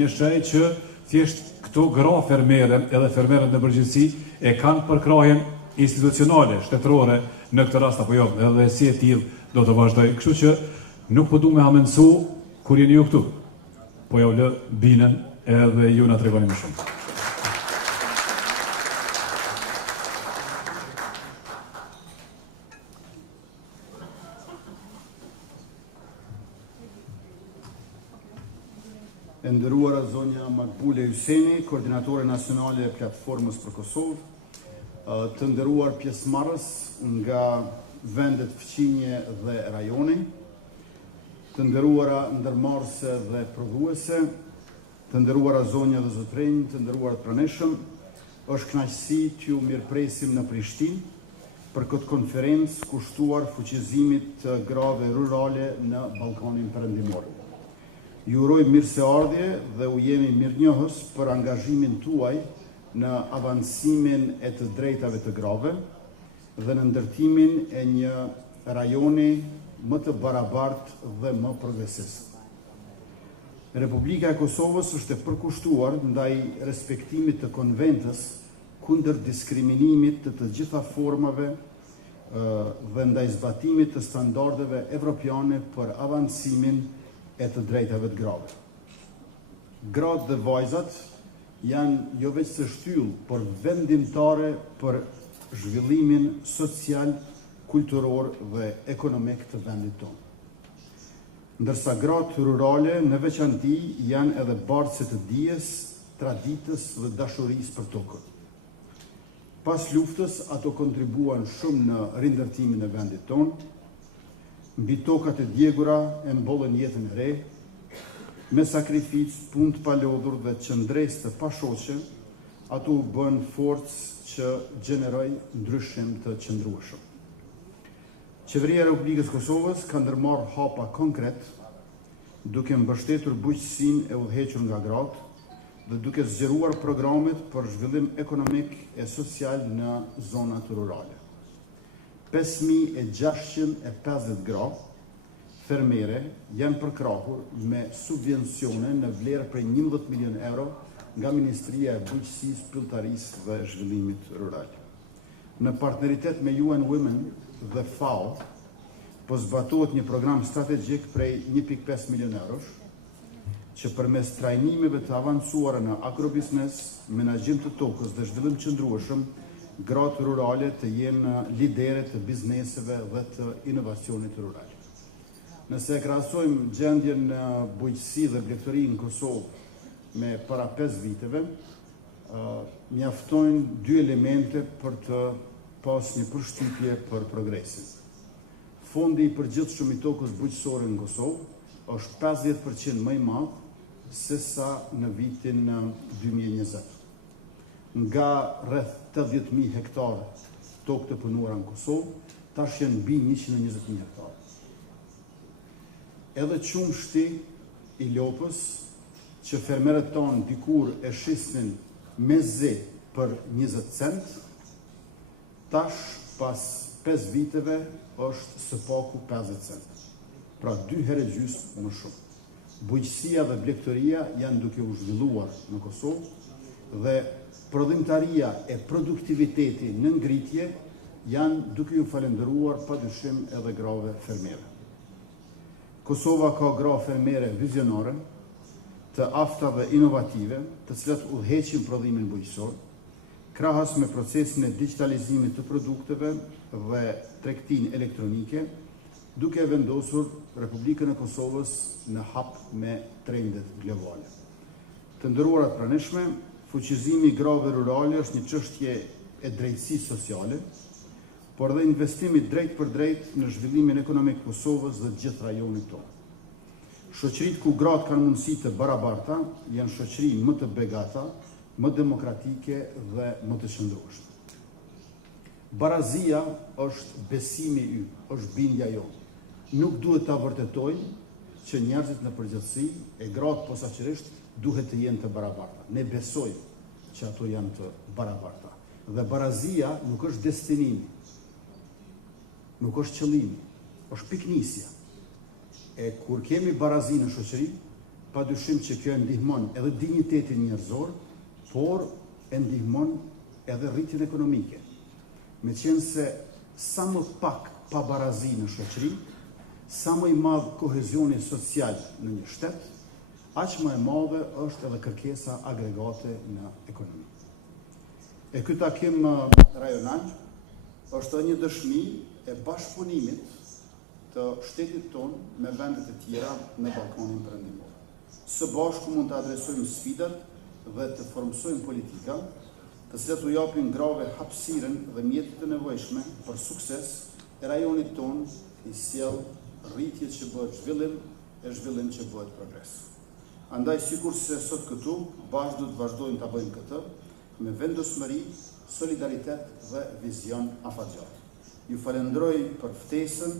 Një shaj që thjesht këto gra fermere edhe fermerët në përgjithësi e kanë përkrahjen institucionale, shtetërore në këtë rast apo jo, edhe si e tillë do të vazhdoj. Kështu që nuk po du me hamendsu kur jeni ju këtu, po ja u lë binën edhe ju na tregoni më shumë. E nderuara zonja Makbule Hyseni, koordinatore nacionale e platformës për Kosovë, të nderuar pjesëmarrës nga vendet fqinje dhe rajoni, të nderuara ndërmarrëse dhe prodhuese, të nderuara zonja dhe zotrinj, të nderuar të praneshëm, është kënaqësi t'ju mirëpresim në Prishtinë për këtë konferencë kushtuar fuqizimit të grave rurale në Ballkanin Perëndimor. Ju uroj mirëseardhje dhe u jemi mirënjohës për angazhimin tuaj në avancimin e të drejtave të grave dhe në ndërtimin e një rajoni më të barabartë dhe më progresist. Republika e Kosovës është e përkushtuar ndaj respektimit të konventës kundër diskriminimit të gjitha formave dhe ndaj zbatimit të standardeve evropiane për avancimin e të drejtave të grave. Gratë dhe vajzat janë jo veç se shtyllë, por vendimtare për zhvillimin social, kulturor dhe ekonomik të vendit tonë. Ndërsa gratë rurale në veçanti janë edhe bartëse të dijes, traditës dhe dashurisë për tokën. Pas luftës ato kontribuan shumë në rindërtimin e vendit tonë, mbi tokat e djegura e mbollën jetën e re, me sakrificë, punë të palodhur dhe qëndresë të pashoqe, ato u bën forcë që gjeneroj ndryshim të qëndrueshëm. Qeveria e Republikës Kosovës ka ndërmarrë hapa konkret, duke mbështetur bujqësinë e udhëhequr nga gratë dhe duke zgjeruar programet për zhvillim ekonomik e social në zonat rurale. 5.650 gra fermere janë përkrahur me subvencione në vlerë prej 11 milion euro nga Ministria e Bujqësisë, Pylltarisë dhe Zhvillimit Rural. Në partneritet me UN Women dhe FAO, po zbatohet një program strategjik prej 1.5 milion eurosh, që përmes trajnimeve të avancuara në agrobiznes, menaxhim të tokës dhe zhvillim qëndrueshëm, gratë rurale të jenë lidere të bizneseve dhe të inovacionit rural. Nëse e krahasojmë gjendjen në bujqësi dhe blegtori në Kosovë me para 5 viteve, mjaftojnë 2 elemente për të pas një përshtypje për progresin. Fondi i përgjithshëm i tokës bujqësore në Kosovë është 50% më i madh se sa në vitin 2020. Nga rreth 80.000 hektarë tokë të punuara në Kosovë, tash janë mbi 120.000 hektarë. Edhe qumshti i lopës që fermerët tonë dikur e shisnin me ze për 20 cent, tash pas 5 viteve është së paku 50 cent. Pra 2 herë gjysmë më shumë. Bujqësia dhe blegtoria janë duke u zhvilluar në Kosovë dhe prodhimtaria e produktiviteti në ngritje janë duke ju falendëruar padyshim edhe grave fermere. Kosova ka gra fermere vizionare, të afta dhe inovative, të cilat udhëheqin prodhimin bujqësor, krahas me procesin e digitalizimit të produkteve dhe tregtinë elektronike, duke vendosur Republikën e Kosovës në hap me trendet globale. Të nderuara të praneshme, fuqizimi i grave rurale është një çështje e drejtësisë sociale, por dhe investimi drejt për drejt në zhvillimin ekonomik të Kosovës dhe gjithë rajonit tonë. Shoqëritë ku gratë kanë mundësi të barabarta janë shoqëri më të begata, më demokratike dhe më të qëndrueshme. Barazia është besimi ynë, është bindja jonë. Nuk duhet ta vërtetojmë që njerëzit në përgjithësi e gratë posaçërisht duhet të jenë të barabarta. Ne besojmë që ato janë të barabarta. Dhe barazia nuk është destinimi, nuk është qëllimi, është piknisja. E kur kemi barazi në shoqëri, pa dyshim që kjo e ndihmon edhe dignitetin njerëzor, por e ndihmon edhe rritjen ekonomike. Me qenë se sa më pak pabarazi në shoqëri, sa më i madh kohezioni social në një shtet, aq më e madhe është edhe kërkesa agregate në ekonomi. E ky takim rajonal është një dëshmi e bashkëpunimit të shtetit tonë me vendet e tjera në Ballkanin Perëndimor. Së bashku mund të adresojmë sfidat dhe të formsojmë politika të cilat u japin grave hapësirën dhe mjetet të nevojshme për sukses e rajonit tonë i sjell rritje që bëhet zhvillim e zhvillim që bëhet progres. Andaj sikur se sot këtu bashkë do të vazhdojmë ta bëjmë këtë me vendosmëri, solidaritet dhe vizion afatgjat. Ju falenderoj për ftesën,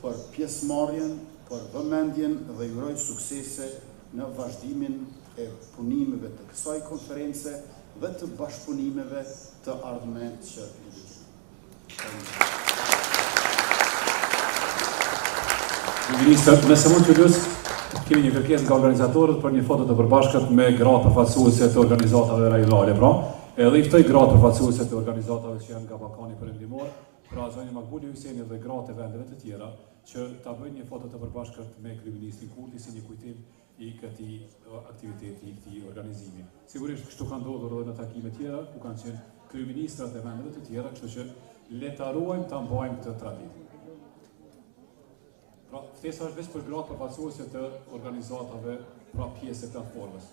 për pjesëmarrjen, për vëmendjen dhe ju uroj suksese në vazhdimin e punimeve të kësaj konference dhe të bashkëpunimeve të ardhme që i vijnë. Ministër, nëse mund të lutem, kemi një kërkesë nga organizatorët për një foto të përbashkët me gratë përfaqësuese të organizatave rajonale, pra, edhe i ftoj gratë përfaqësuese të organizatave që janë nga Ballkani Perëndimor, pra zonja Makbuli Hyseni dhe gratë e vendeve të tjera, që ta bëjnë një foto të përbashkët me kryeministrin Kurti si një kujtim i këtij aktiviteti, i këtij organizimi. Sigurisht kështu ka ndodhur edhe në takime tjera ku kanë qenë kryeministrat e vendeve të tjera, kështu që le ta ruajmë, ta mbajmë këtë traditë. Pra, ftesa është vetëm për gratë përfaqësuese të organizatave, pra pjesë e platformës.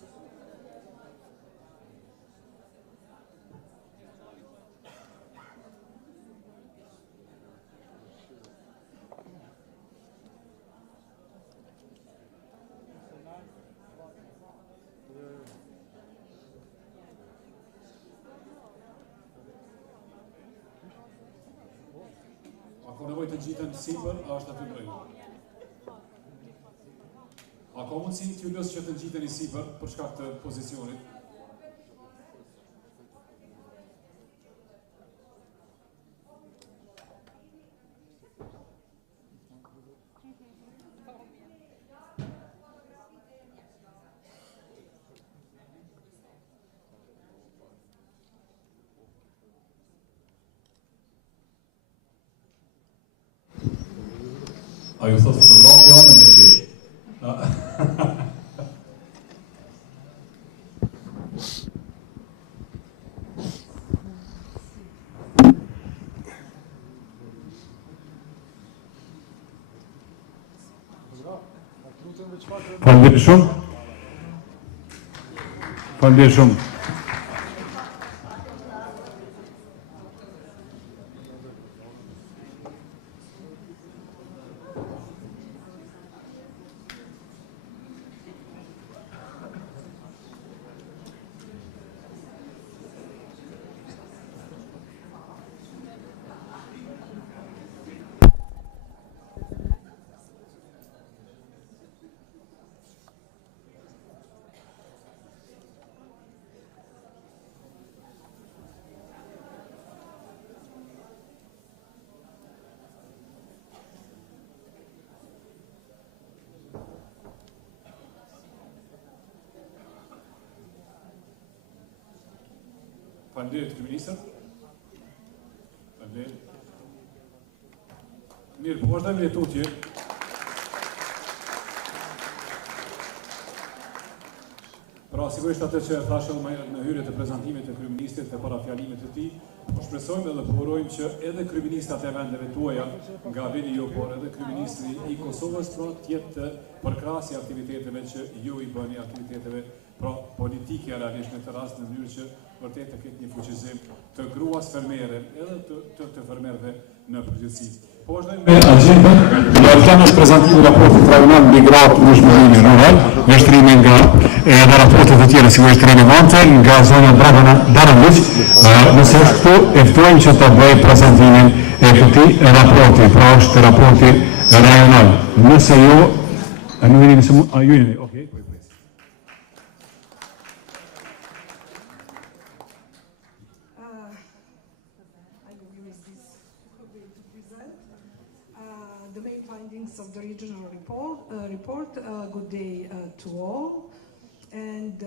Ako nevojë të gjiten sipër, a është aty brenda? A ka mundësi t'ju lësë që të ngjiteni sipër për shkak të pozicionit? A ju thot fotografi anë me qesh? Faleminderit shumë. Faleminderit shumë. Faleminderit, kryeministër. Faleminderit. Mirë, po vazhdojmë një tutje. Pra, sigurisht atë që thashë edhe më herët në hyrje të prezantimit të kryeministrit dhe parafjalimit të tij, po shpresojmë edhe po urojmë që edhe kryeministrat e vendeve tuaja, nga vini ju, por edhe kryeministri i Kosovës, pra të jetë të përkrahasi aktiviteteve që ju i bëni, aktiviteteve pra politike realisht në të rast në mënyrë që vërtet të ketë një fuqizim të gruas fermere edhe të fermerëve në përgjithësi. Po vazhdojmë me agjendën. Do të kemi prezantimin e raportit rajonal mbi gratë në zhvillimin rural, vështrime nga edhe raportet e tjera sigurisht relevante nga zona Barandiq. Nëse është këtu, e ftojmë që të bëj prezantimin e këtij raporti, pra është raporti rajonal. Nëse ju nuk vini nëse a ju jeni, okay. The main findings of the regional report. Good day to all. And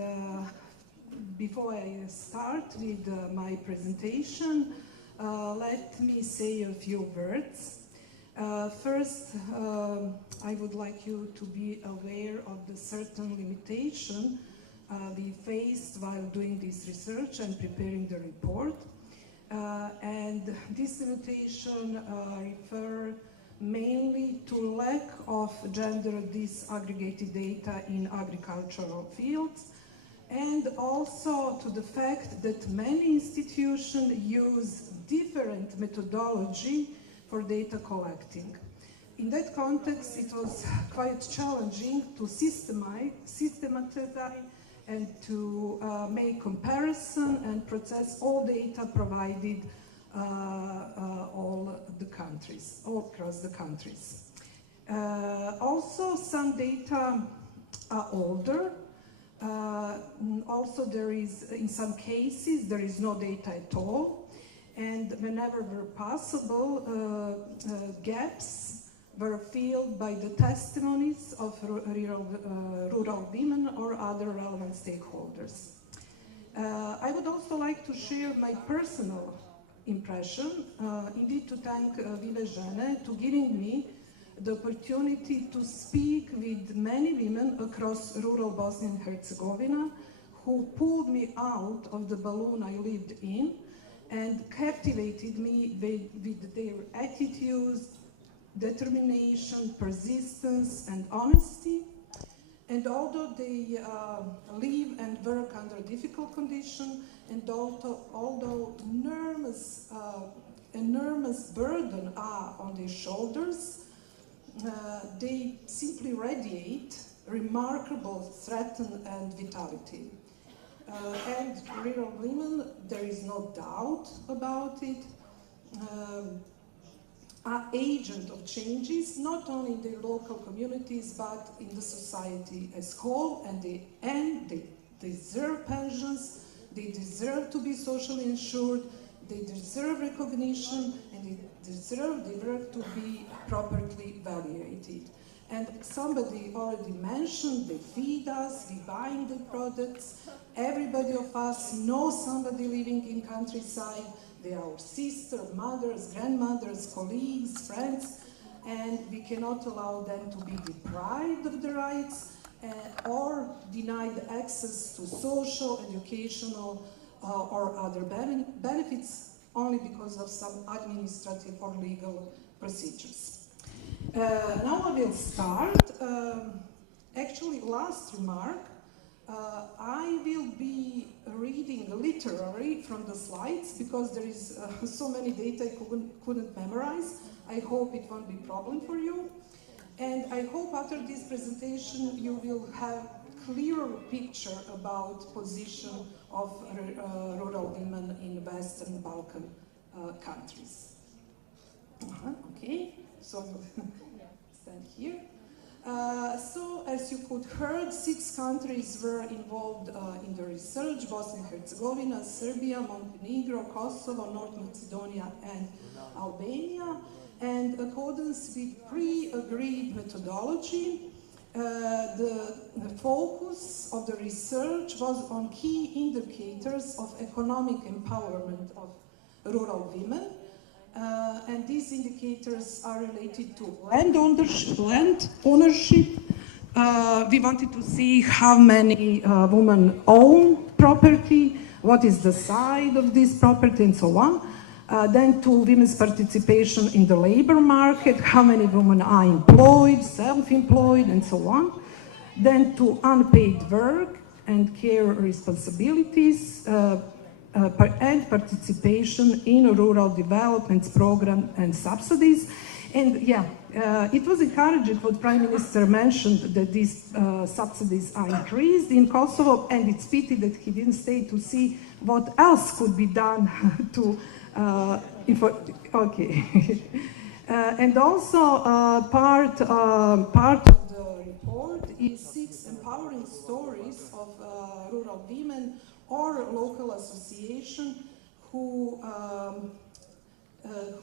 before I start with my presentation, let me say a few words. First, I would like you to be aware of the certain limitation we faced while doing this research and preparing the report. And this limitation refer mainly to lack of gender disaggregated data in agricultural fields, and also to the fact that many institutions use different methodology for data collecting. In that context, it was quite challenging to systematize and to make comparison and process all data provided all across the countries. Also, some data are older. Also, in some cases, there is no data at all. And whenever were possible, gaps were filled by the testimonies of rural women or other relevant stakeholders. I would also like to share my personal impression, indeed to thank Vive Žene to giving me the opportunity to speak with many women across rural Bosnia and Herzegovina who pulled me out of the balloon I lived in and captivated me with their attitudes, determination, persistence, and honesty. And although they live and work under difficult conditions, and although enormous burden are on their shoulders, they simply radiate remarkable strength and vitality. And rural women, there is no doubt about it, are agents of changes, not only in their local communities, but in the society as whole, and they deserve pensions, they deserve to be socially insured, they deserve recognition, and they deserve their work to be properly evaluated. And somebody already mentioned, they feed us, we buying the products, everybody of us knows somebody living in countryside. They are our sisters, mothers, grandmothers, colleagues, friends, and we cannot allow them to be deprived of the rights or denied access to social, educational, or other benefits only because of some administrative or legal procedures. Now I will start. Actually, last remark. I will be reading literally from the slides because there is so many data I couldn't memorize. I hope it won't be a problem for you. And I hope after this presentation you will have clearer picture about position of rural women in Western Balkan countries. Okay, so I will stand here. So, as you could heard, 6 countries were involved in the research: Bosnia and Herzegovina, Serbia, Montenegro, Kosovo, North Macedonia, and Albania. And in accordance with pre-agreed methodology, the focus of the research was on key indicators of economic empowerment of rural women. And these indicators are related to land ownership. We wanted to see how many women own property, what is the size of this property, and so on. Then to women's participation in the labor market, how many women are employed, self-employed, and so on. Then to unpaid work and care responsibilities, and participation in rural development program and subsidies. And yeah, it was encouraging what Prime Minister mentioned, that these subsidies are increased in Kosovo, and it's pity that he didn't stay to see what else could be done to, okay. And also part of the report is 6 empowering stories of rural women or local association who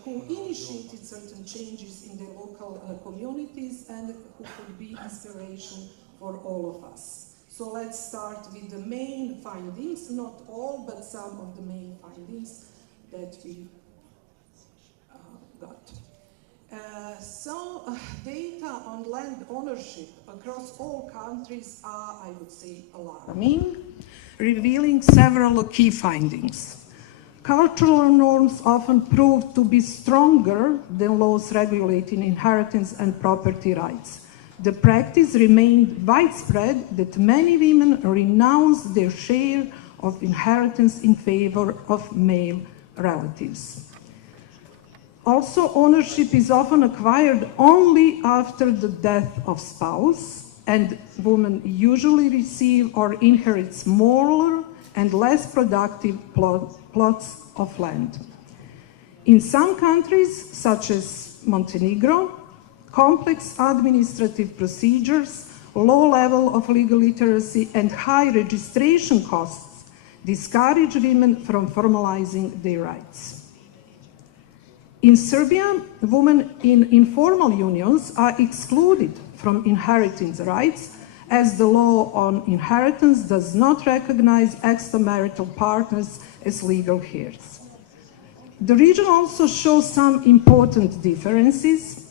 who initiated certain changes in their local communities and who could be inspiration for all of us. So let's start with the main findings, not all, but some of the main findings that we got. Data on land ownership across all countries are, I would say, alarming, revealing several key findings. Cultural norms often prove to be stronger than laws regulating inheritance and property rights. The practice remained widespread that many women renounce their share of inheritance in favor of male relatives. Also, ownership is often acquired only after the death of spouse, and women usually receive or inherit smaller and less productive plots of land. In some countries, such as Montenegro, complex administrative procedures, low level of legal literacy, and high registration costs discourage women from formalizing their rights. In Serbia, women in informal unions are excluded from inheritance rights, as the law on inheritance does not recognize extramarital partners as legal heirs. The region also shows some important differences.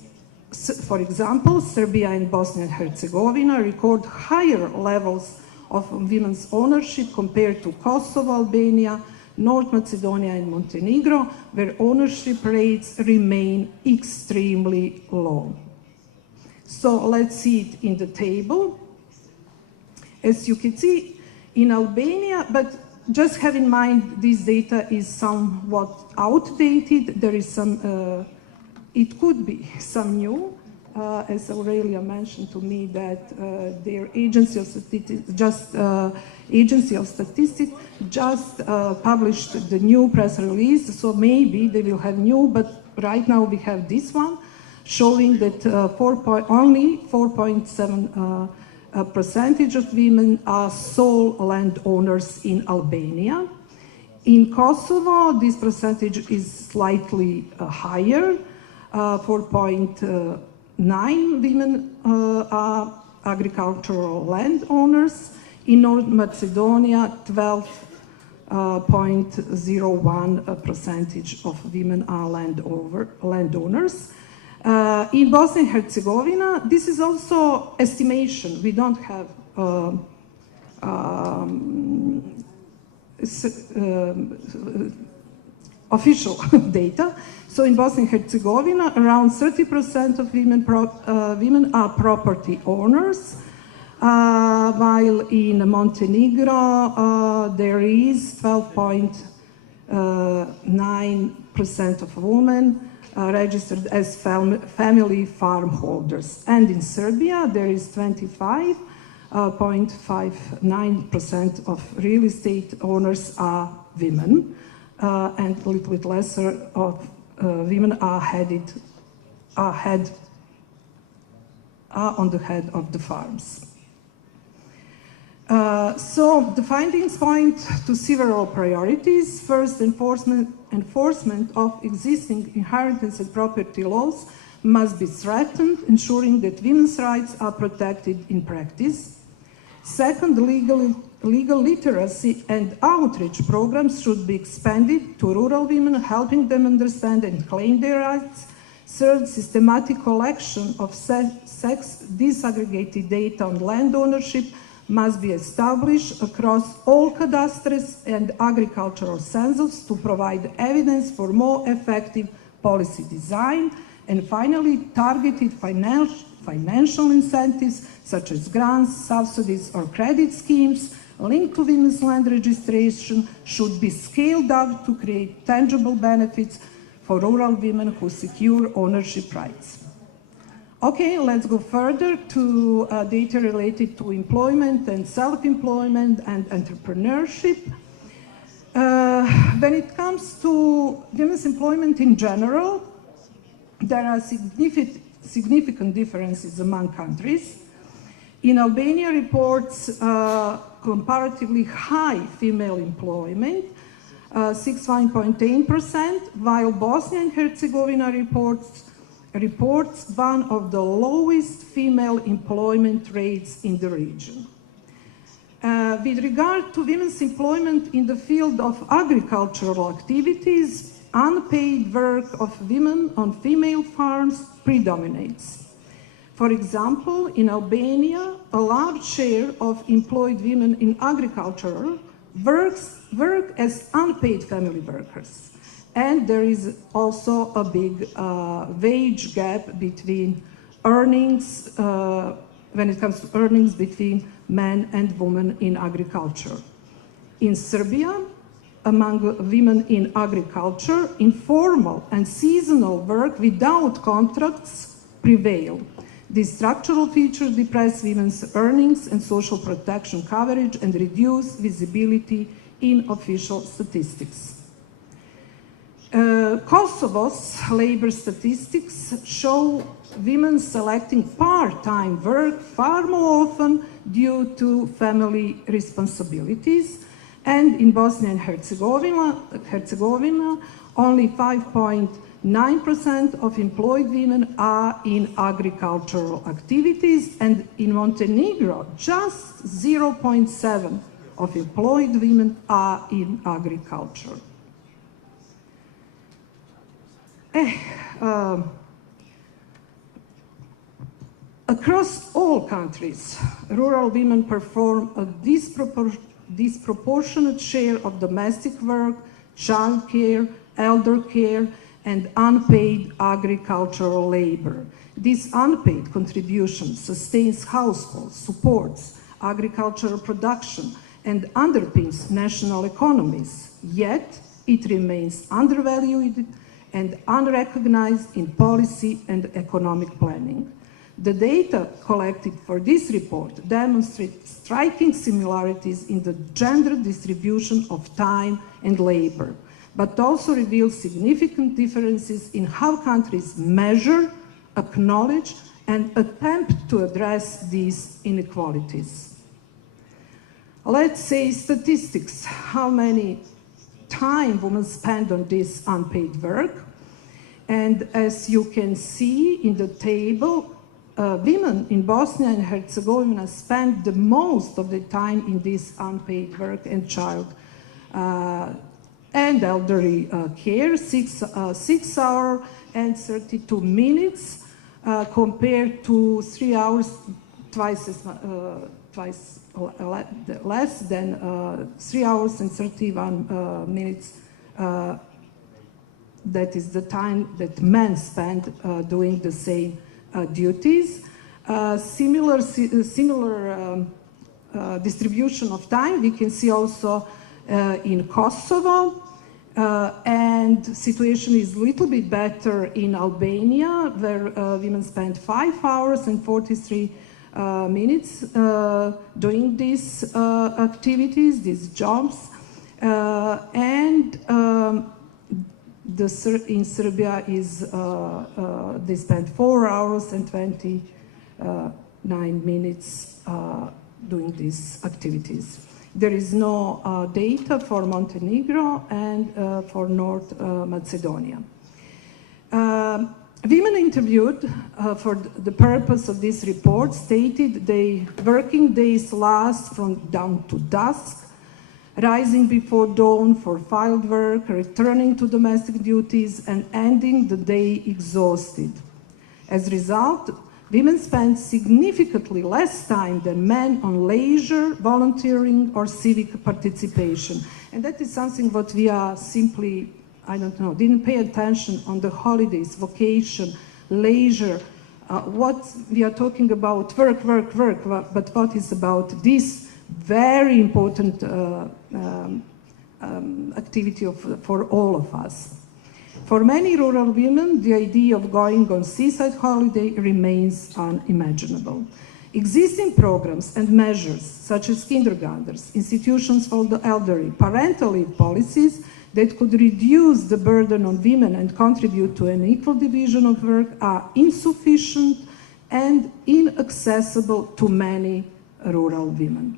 For example, Serbia and Bosnia and Herzegovina record higher levels of women's ownership compared to Kosovo, Albania, North Macedonia and Montenegro, where ownership rates remain extremely low. So let's see it in the table. As you can see, in Albania, but just have in mind this data is somewhat outdated. There is some, it could be some new, as Aurelia mentioned to me that their Agency of Statistics just published the new press release, so maybe they will have new, but right now we have this one showing that only 4.7% of women are sole landowners in Albania. In Kosovo, this percentage is slightly higher, 4.9% women are agricultural landowners. In North Macedonia, 12.01% of women are landowners. In Bosnia and Herzegovina, this is also estimation. We don't have official data. So in Bosnia and Herzegovina, around 30% of women are property owners, while in Montenegro there is 12.9% of women registered as family farm holders. And in Serbia, there is 25.59% of real estate owners are women, and a little bit lesser of women are on the head of the farms. So the findings point to several priorities. First, enforcement of existing inheritance and property laws must be strengthened, ensuring that women's rights are protected in practice. Second, legal literacy and outreach programs should be expanded to rural women, helping them understand and claim their rights. Third, systematic collection of sex disaggregated data on land ownership must be established across all cadastres and agricultural census to provide evidence for more effective policy design. And finally, targeted financial incentives such as grants, subsidies, or credit schemes linked to women's land registration should be scaled up to create tangible benefits for rural women who secure ownership rights. Okay, let's go further to data related to employment and self-employment and entrepreneurship. When it comes to women's employment in general, there are significant differences among countries. In Albania reports comparatively high female employment, 6.8%, while Bosnia and Herzegovina reports one of the lowest female employment rates in the region. With regard to women's employment in the field of agricultural activities, unpaid work of women on female farms predominates. For example, in Albania, a large share of employed women in agriculture work as unpaid family workers. And there is also a big wage gap between earnings, when it comes to earnings between men and women in agriculture. In Serbia, among women in agriculture, informal and seasonal work without contracts prevail. These structural features depress women's earnings and social protection coverage and reduce visibility in official statistics. Kosovo's labor statistics show women selecting part-time work far more often due to family responsibilities, and in Bosnia and Herzegovina only 5.9% of employed women are in agricultural activities, and in Montenegro, just 0.7% of employed women are in agriculture. Across all countries, rural women perform a disproportionate share of domestic work, child care, elder care, and unpaid agricultural labor. This unpaid contribution sustains households, supports agricultural production, and underpins national economies, yet it remains undervalued and unrecognized in policy and economic planning. The data collected for this report demonstrates striking similarities in the gender distribution of time and labor, but also reveals significant differences in how countries measure, acknowledge, and attempt to address these inequalities. Let's say statistics, how many time women spend on this unpaid work. And as you can see in the table, women in Bosnia and Herzegovina spend the most of the time in this unpaid work and child and elderly care, 6 hours and 32 minutes, compared to 3 hours, twice less than 3 hours and 31 minutes. That is the time that men spend doing the same duties. Similar distribution of time we can see also in Kosovo, and situation is a little bit better in Albania, where women spend 5 hours and 43 minutes doing these activities, these jobs, and in Serbia they spend 4 hours and 29 minutes doing these activities. There is no data for Montenegro and for North Macedonia. Women interviewed for the purpose of this report stated their working days last from dawn to dusk, rising before dawn for field work, returning to domestic duties, and ending the day exhausted. As a result, women spend significantly less time than men on leisure, volunteering, or civic participation. And that is something what we are simply, didn't pay attention on the holidays, vacation, leisure. What we are talking about, work, but what is about this very important activity for all of us. For many rural women, the idea of going on seaside holiday remains unimaginable. Existing programs and measures, such as kindergartens, institutions for the elderly, parental leave policies that could reduce the burden on women and contribute to an equal division of work, are insufficient and inaccessible to many rural women.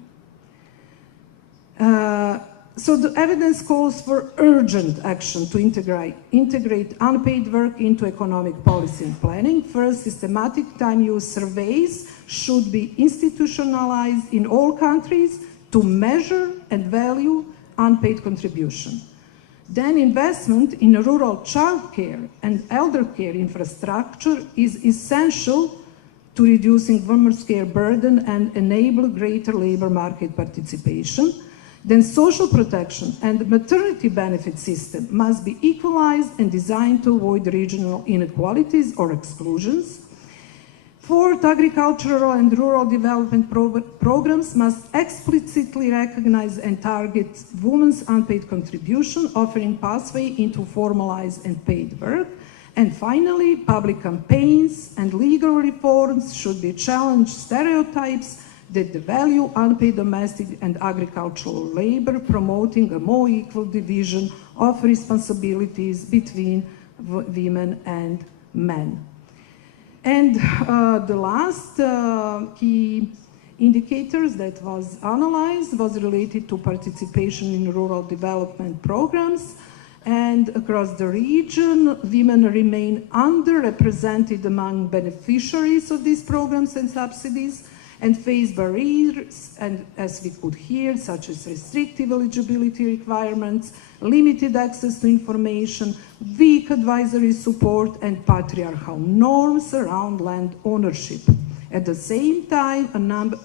So the evidence calls for urgent action to integrate unpaid work into economic policy and planning. First, systematic time use surveys should be institutionalized in all countries to measure and value unpaid contribution. Then investment in rural childcare and elder care infrastructure is essential to reducing women's care burden and enable greater labor market participation. Then social protection and maternity benefit system must be equalized and designed to avoid regional inequalities or exclusions. Fourth, agricultural and rural development programs must explicitly recognize and target women's unpaid contribution, offering pathway into formalized and paid work. And finally, public campaigns and legal reforms should be challenge stereotypes that devalue unpaid domestic and agricultural labor, promoting a more equal division of responsibilities between women and men. And the last key indicators that was analyzed was related to participation in rural development programs. And across the region, women remain underrepresented among beneficiaries of these programs and subsidies and face barriers, and as we could hear, such as restrictive eligibility requirements, limited access to information, weak advisory support, and patriarchal norms around land ownership. At the same time, a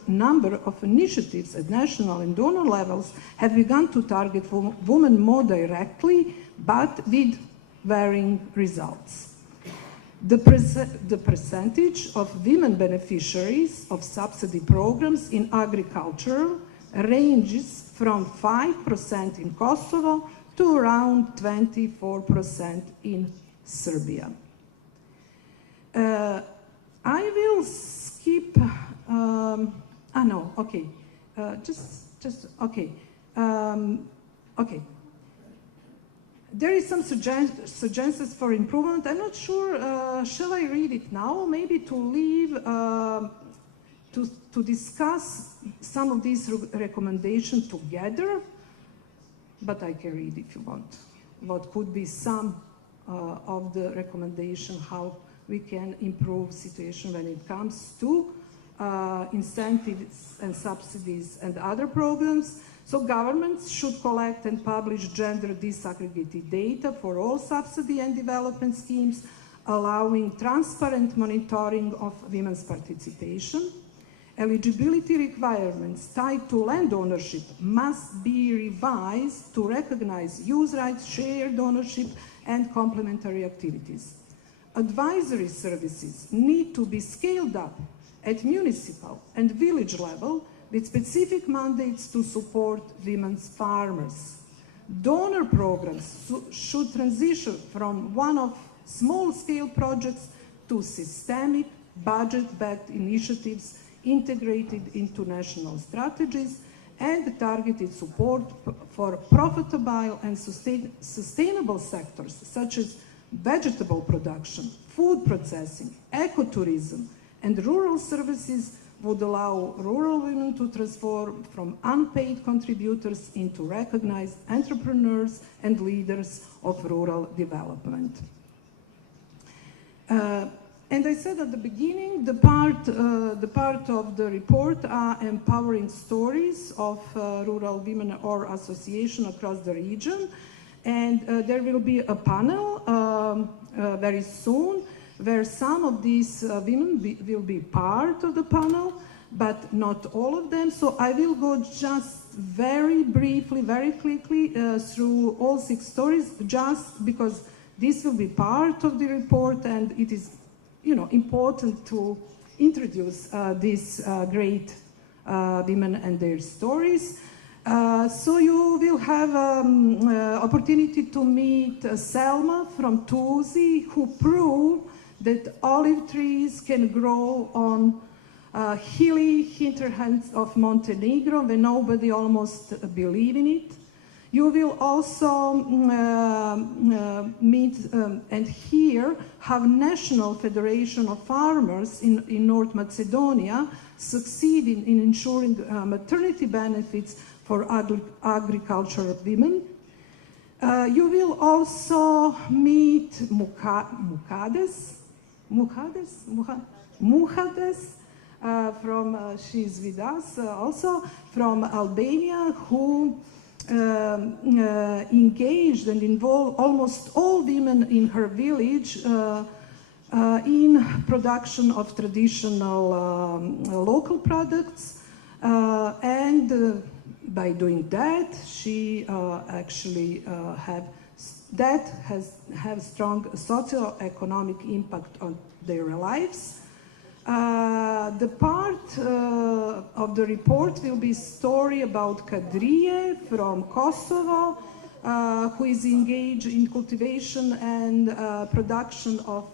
number of initiatives at national and donor levels have begun to target women more directly, but with varying results. The percentage of women beneficiaries of subsidy programs in agriculture ranges from 5% in Kosovo to around 24% in Serbia. I will skip, okay. There is some suggestions for improvement. I'm not sure, shall I read it now? Maybe to leave, to discuss some of these recommendations together, but I can read if you want. What could be some of the recommendations, how we can improve situation when it comes to incentives and subsidies and other programs. So governments should collect and publish gender disaggregated data for all subsidy and development schemes, allowing transparent monitoring of women's participation. Eligibility requirements tied to land ownership must be revised to recognize use rights, shared ownership, and complementary activities. Advisory services need to be scaled up at municipal and village level with specific mandates to support women's farmers. Donor programs should transition from one-off small-scale projects to systemic, budget-backed initiatives integrated into national strategies and targeted support for profitable and sustainable sectors such as vegetable production, food processing, ecotourism, and rural services would allow rural women to transform from unpaid contributors into recognized entrepreneurs and leaders of rural development. And I said at the beginning, the part of the report are empowering stories of rural women or association across the region. And there will be a panel very soon where some of these women will be part of the panel, but not all of them. So I will go just very briefly, very quickly through all 6 stories, just because this will be part of the report and it is, important to introduce these great women and their stories. So you will have opportunity to meet Selma from Tuzi, who proved that olive trees can grow on hilly hinterlands of Montenegro when nobody almost believed in it. You will also meet and hear how National Federation of Farmers in North Macedonia succeeded in ensuring maternity benefits for agricultural women. You will also meet Muhades, she's with us also, from Albania, who engaged and involved almost all women in her village in production of traditional local products, and by doing that, she actually has strong socio-economic impact on their lives. The part of the report will be a story about Kadrije from Kosovo, who is engaged in cultivation and production of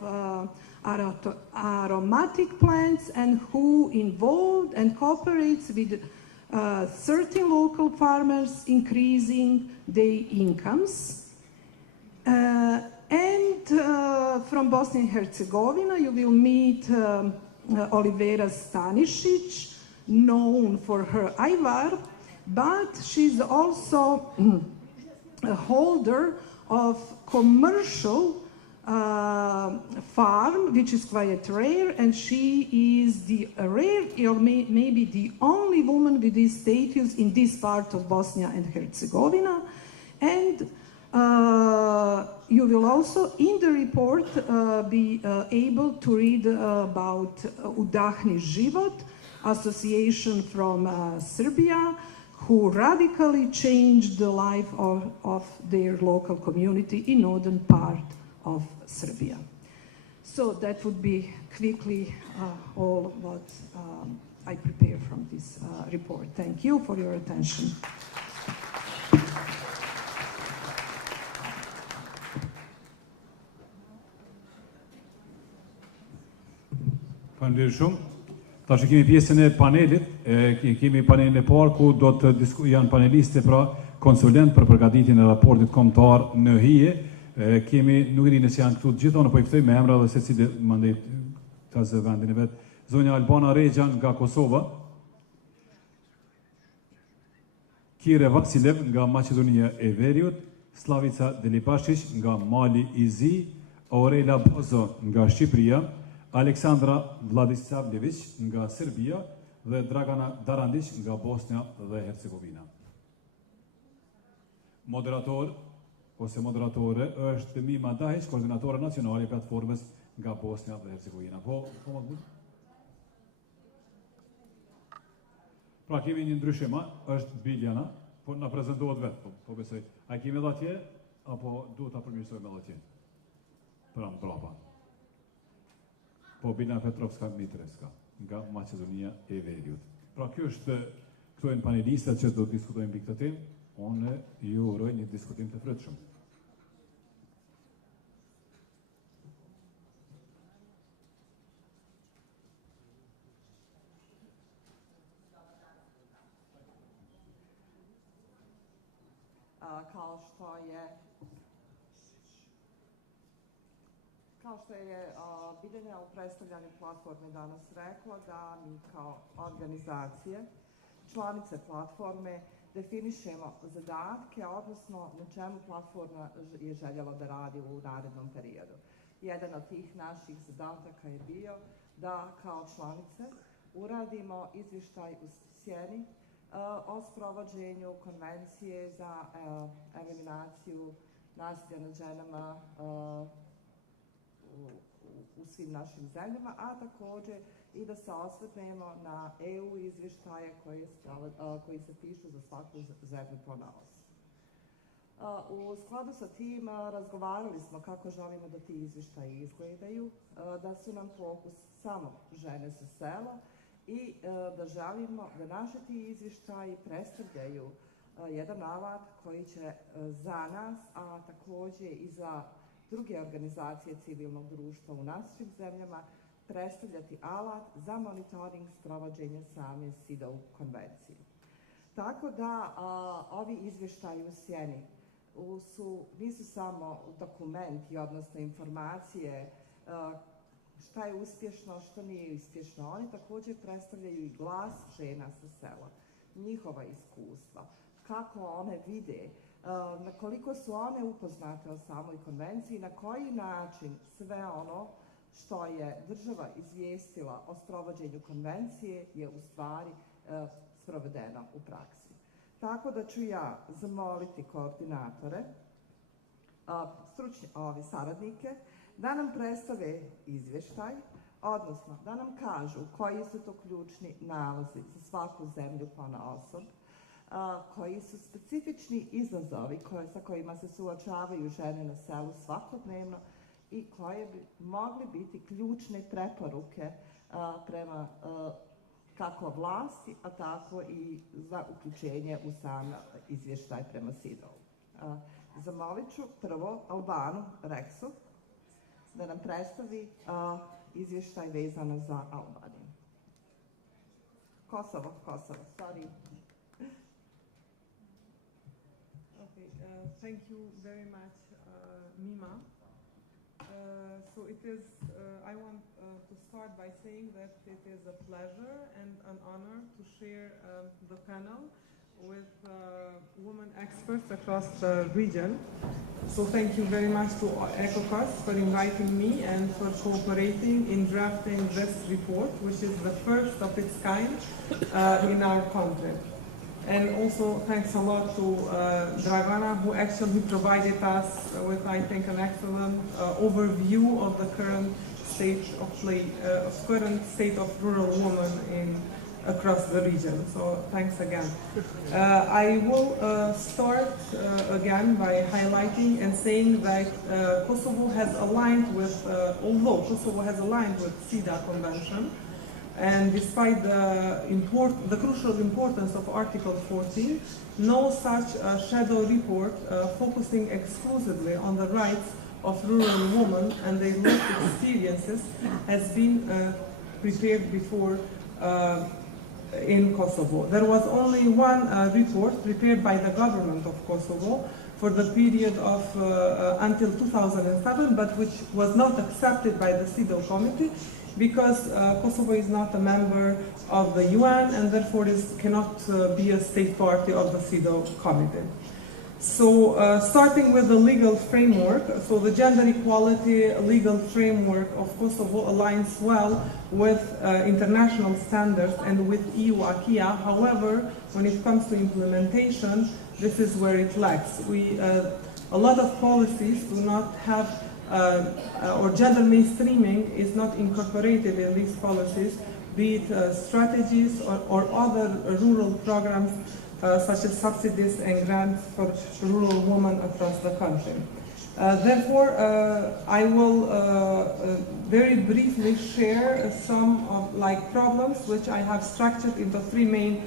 aromatic plants, and who involved and cooperates with certain local farmers, increasing their incomes. And from Bosnia and Herzegovina, you will meet Olivera Stanisic, known for her Ivar, but she's also a holder of commercial farm, which is quite rare, and she is the rare, or maybe the only woman with this status in this part of Bosnia and Herzegovina. And you will also, in the report, be able to read about Udahni Život, association from Serbia, who radically changed the life of their local community in northern part of Serbia. So that would be quickly all what I prepared from this report. Thank you for your attention. Faleminderit shumë. Tash kemi pjesën e panelit, kemi panelin e parë ku do të janë panelistë, pra konsulent për përgatitjen e raportit kombëtar në hije. Kemi, nuk e di nëse janë këtu të gjitha, po i ftoj me emra dhe secili mandej tas vendin e vet. Zonja Albana Regjan nga Kosova, Kire Vaksilev nga Maqedonia e Veriut, Slavica Delipashish nga Mali i Zi, Aurela Bozo nga Shqipëria, Aleksandra Vladisavljević nga Serbia dhe Dragana Darandić nga Bosnia dhe Hercegovina. Moderator ose moderatore është Mima Dahić, koordinatore nacionale e platformës nga Bosnia dhe Hercegovina. Po më pra kemi një ndryshim, është Biljana, po na prezantohet vetë, po besoj. A kemi edhe atje, apo duhet ta përmirësojmë edhe atje? Pra mbrapa. Po Biljana Petrovska Mitreska, nga Maqedonia e Veriut. Pra kjo është, këto janë panelistat që do të diskutojmë mbi këtë temë. Unë ju uroj një diskutim të frytshëm. Kao što je Biljana u predstavljanju platforme danas rekla, da mi kao organizacije, članice platforme, definišemo zadatke, odnosno na čemu platforma je željela da radi u narednom periodu. Jedan od tih naših zadataka je bio da kao članice uradimo izvještaj u sjeni o sprovođenju konvencije za eliminaciju nasilja nad ženama u svim našim zemljama, a također i da se osvrnemo na EU izvještaje koji se pišu za svaku zemlju ponaosob. U skladu sa tim razgovarali smo kako želimo da ti izvještaji izgledaju, da su nam fokus samo žene sa sela i da želimo da naši ti izvještaji predstavljaju jedan alat koji će za nas, a također i za druge organizacije civilnog društva u našim zemljama predstavljati alat za monitoring sprovođenja same CEDAW konvencije. Tako da ovi izvještaji u sjeni nisu samo dokumenti, odnosno informacije šta je uspješno, što nije uspješno. Oni također predstavljaju i glas žena sa sela. njihova iskustva, kako one vide, na koliko su one upoznate o samoj konvenciji, na koji način sve ono što je država izvijestila o sprovođenju konvencije je u stvari sprovedeno u praksi. Tako da ću ja zamoliti koordinatore, stručne saradnike, da nam predstave izvještaj, odnosno da nam kažu koji su to ključni nalazi za svaku zemlju ponaosob, koji su specifični izazovi sa kojima se suočavaju žene na selu svakodnevno i koje bi mogli biti ključne preporuke prema kako vlasti, a tako i za uključenje u sam izvještaj prema SIDO-u. Zamolit ću prvo Albanu Reksu da nam predstavi izvještaj vezano za Albaniju. Kosovo, sorry. Okay, thank you very much, Mima. So it is, I want to start by saying that it is a pleasure and an honor to share the panel with women experts across the region. So thank you very much to EcoKos for inviting me and for cooperating in drafting this report, which is the first of its kind in our country. And also thanks a lot to Dragana, who actually provided us with, I think, an excellent overview of the current state of rural women across the region. So thanks again. I will start again by highlighting and saying that Kosovo has aligned with, although Kosovo has aligned with CEDA Convention, and despite the crucial importance of Article 14, no such shadow report focusing exclusively on the rights of rural women and their lived experiences has been prepared before in Kosovo. There was only one report prepared by the government of Kosovo for the period of until 2007, but which was not accepted by the CEDAW committee because Kosovo is not a member of the UN and therefore cannot be a state party of the CEDAW committee. So starting with the legal framework, so the gender equality legal framework of Kosovo aligns well with international standards and with EU acquis. However, when it comes to implementation, this is where it lacks. A lot of policies do not have, or gender mainstreaming is not incorporated in these policies, be it strategies or other rural programs such as subsidies and grants for rural women across the country. Therefore, I will very briefly share some of problems which I have structured into three main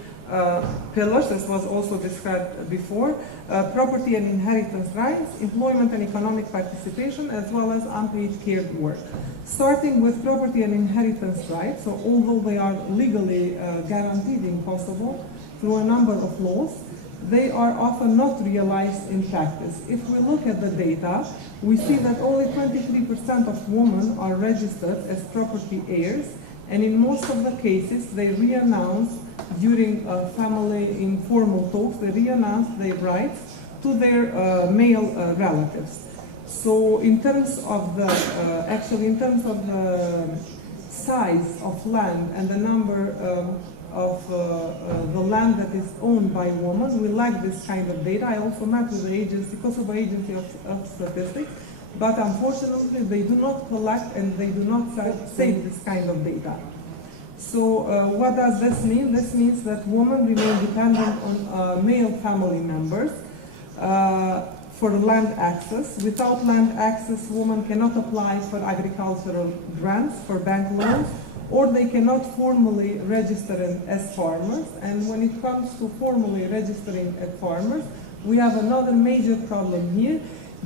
pillars, as was also described before: property and inheritance rights, employment and economic participation, as well as unpaid care work. Starting with property and inheritance rights, so although they are legally guaranteed in Kosovo through a number of laws, they are often not realized in practice. If we look at the data, we see that only 23% of women are registered as property heirs, and in most of the cases they re-announce during family informal talks, they re-announce their rights to their male relatives. So in terms of the, size of land and the number of the land that is owned by women, we lack this kind of data. I also met with the agency, Kosovo Agency of Statistics, but unfortunately they do not collect and they do not save this kind of data. So what does this mean? This means that women remain dependent on male family members for land access. Without land access, women cannot apply for agricultural grants, for bank loans, or they cannot formally register as farmers. And when it comes to formally registering as farmers, we have another major problem here,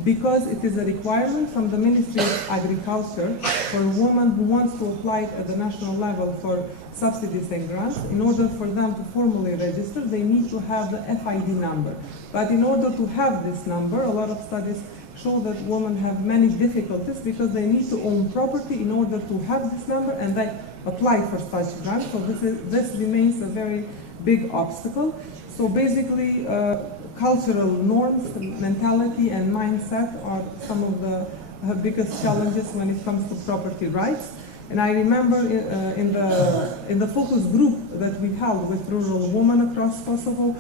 because it is a requirement from the Ministry of Agriculture for a woman who wants to apply at the national level for subsidies and grants. In order for them to formally register, they need to have the FID number. But in order to have this number, a lot of studies show that women have many difficulties because they need to own property in order to have this number and then apply for such grants. So this remains a very big obstacle. So basically, cultural norms, mentality, and mindset are some of the biggest challenges when it comes to property rights. And I remember in the focus group that we held with rural women across Kosovo,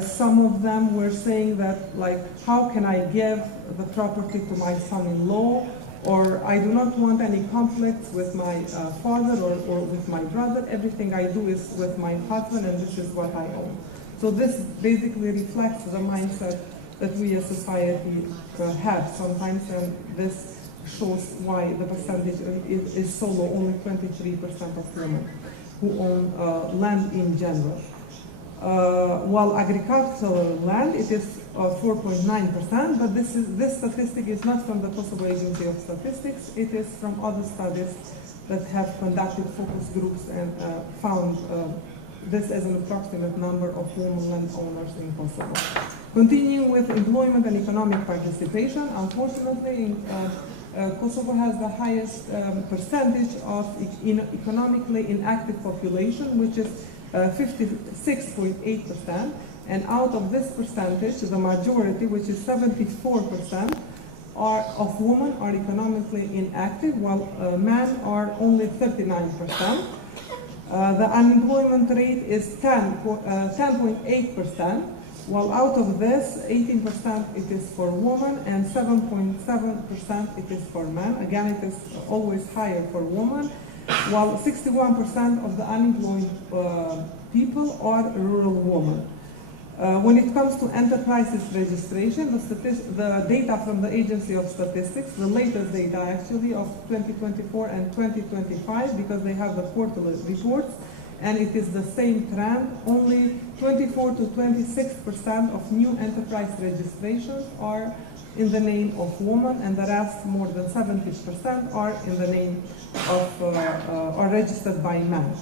some of them were saying that, like, how can I give the property to my son-in-law, or I do not want any conflicts with my father or with my brother. Everything I do is with my husband, and this is what I own. So this basically reflects the mindset that we as society have sometimes, and this shows why the percentage is so low. Only 23% of women who own land in general. While agricultural land, it is 4.9%, but this statistic is not from the Kosovo Agency of Statistics. It is from other studies that have conducted focus groups and found this as an approximate number of women landowners in Kosovo. Continuing with employment and economic participation, unfortunately, Kosovo has the highest percentage of economically inactive population, which is 56.8%, and out of this percentage, the majority, which is 74%, of women are economically inactive, while men are only 39%. The unemployment rate is 10.8%, while out of this, 18% it is for women and 7.7% it is for men. Again, it is always higher for women, while 61% of the unemployed people are rural women. When it comes to enterprises registration, the data from the Agency of Statistics, the latest data actually of 2024 and 2025, because they have the quarterly reports, and it is the same trend. Only 24 to 26% of new enterprise registrations are in the name of women, and the rest, more than 70%, are in the name of, are registered by men.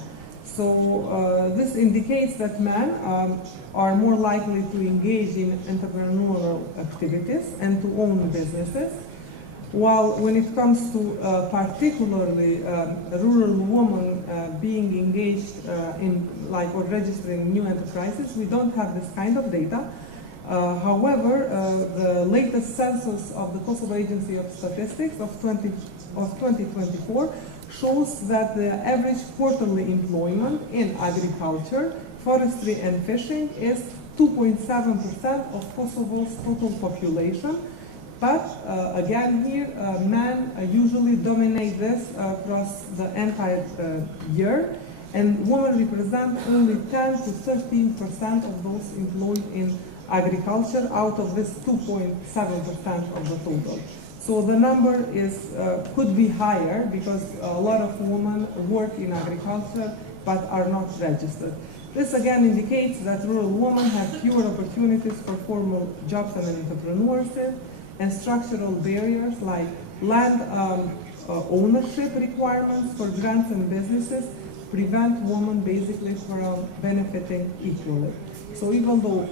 So this indicates that men are more likely to engage in entrepreneurial activities and to own businesses, while when it comes to particularly rural women being engaged in or registering new enterprises, we don't have this kind of data. However, the latest census of the Kosovo Agency of Statistics of 2024 shows that the average quarterly employment in agriculture, forestry, and fishing is 2.7% of Kosovo's total population. But again here, men usually dominate this across the entire year, and women represent only 10 to 13% of those employed in agriculture out of this 2.7% of the total. So the number could be higher because a lot of women work in agriculture but are not registered. This again indicates that rural women have fewer opportunities for formal jobs and entrepreneurship, and structural barriers like land ownership requirements for grants and businesses prevent women basically from benefiting equally. So even though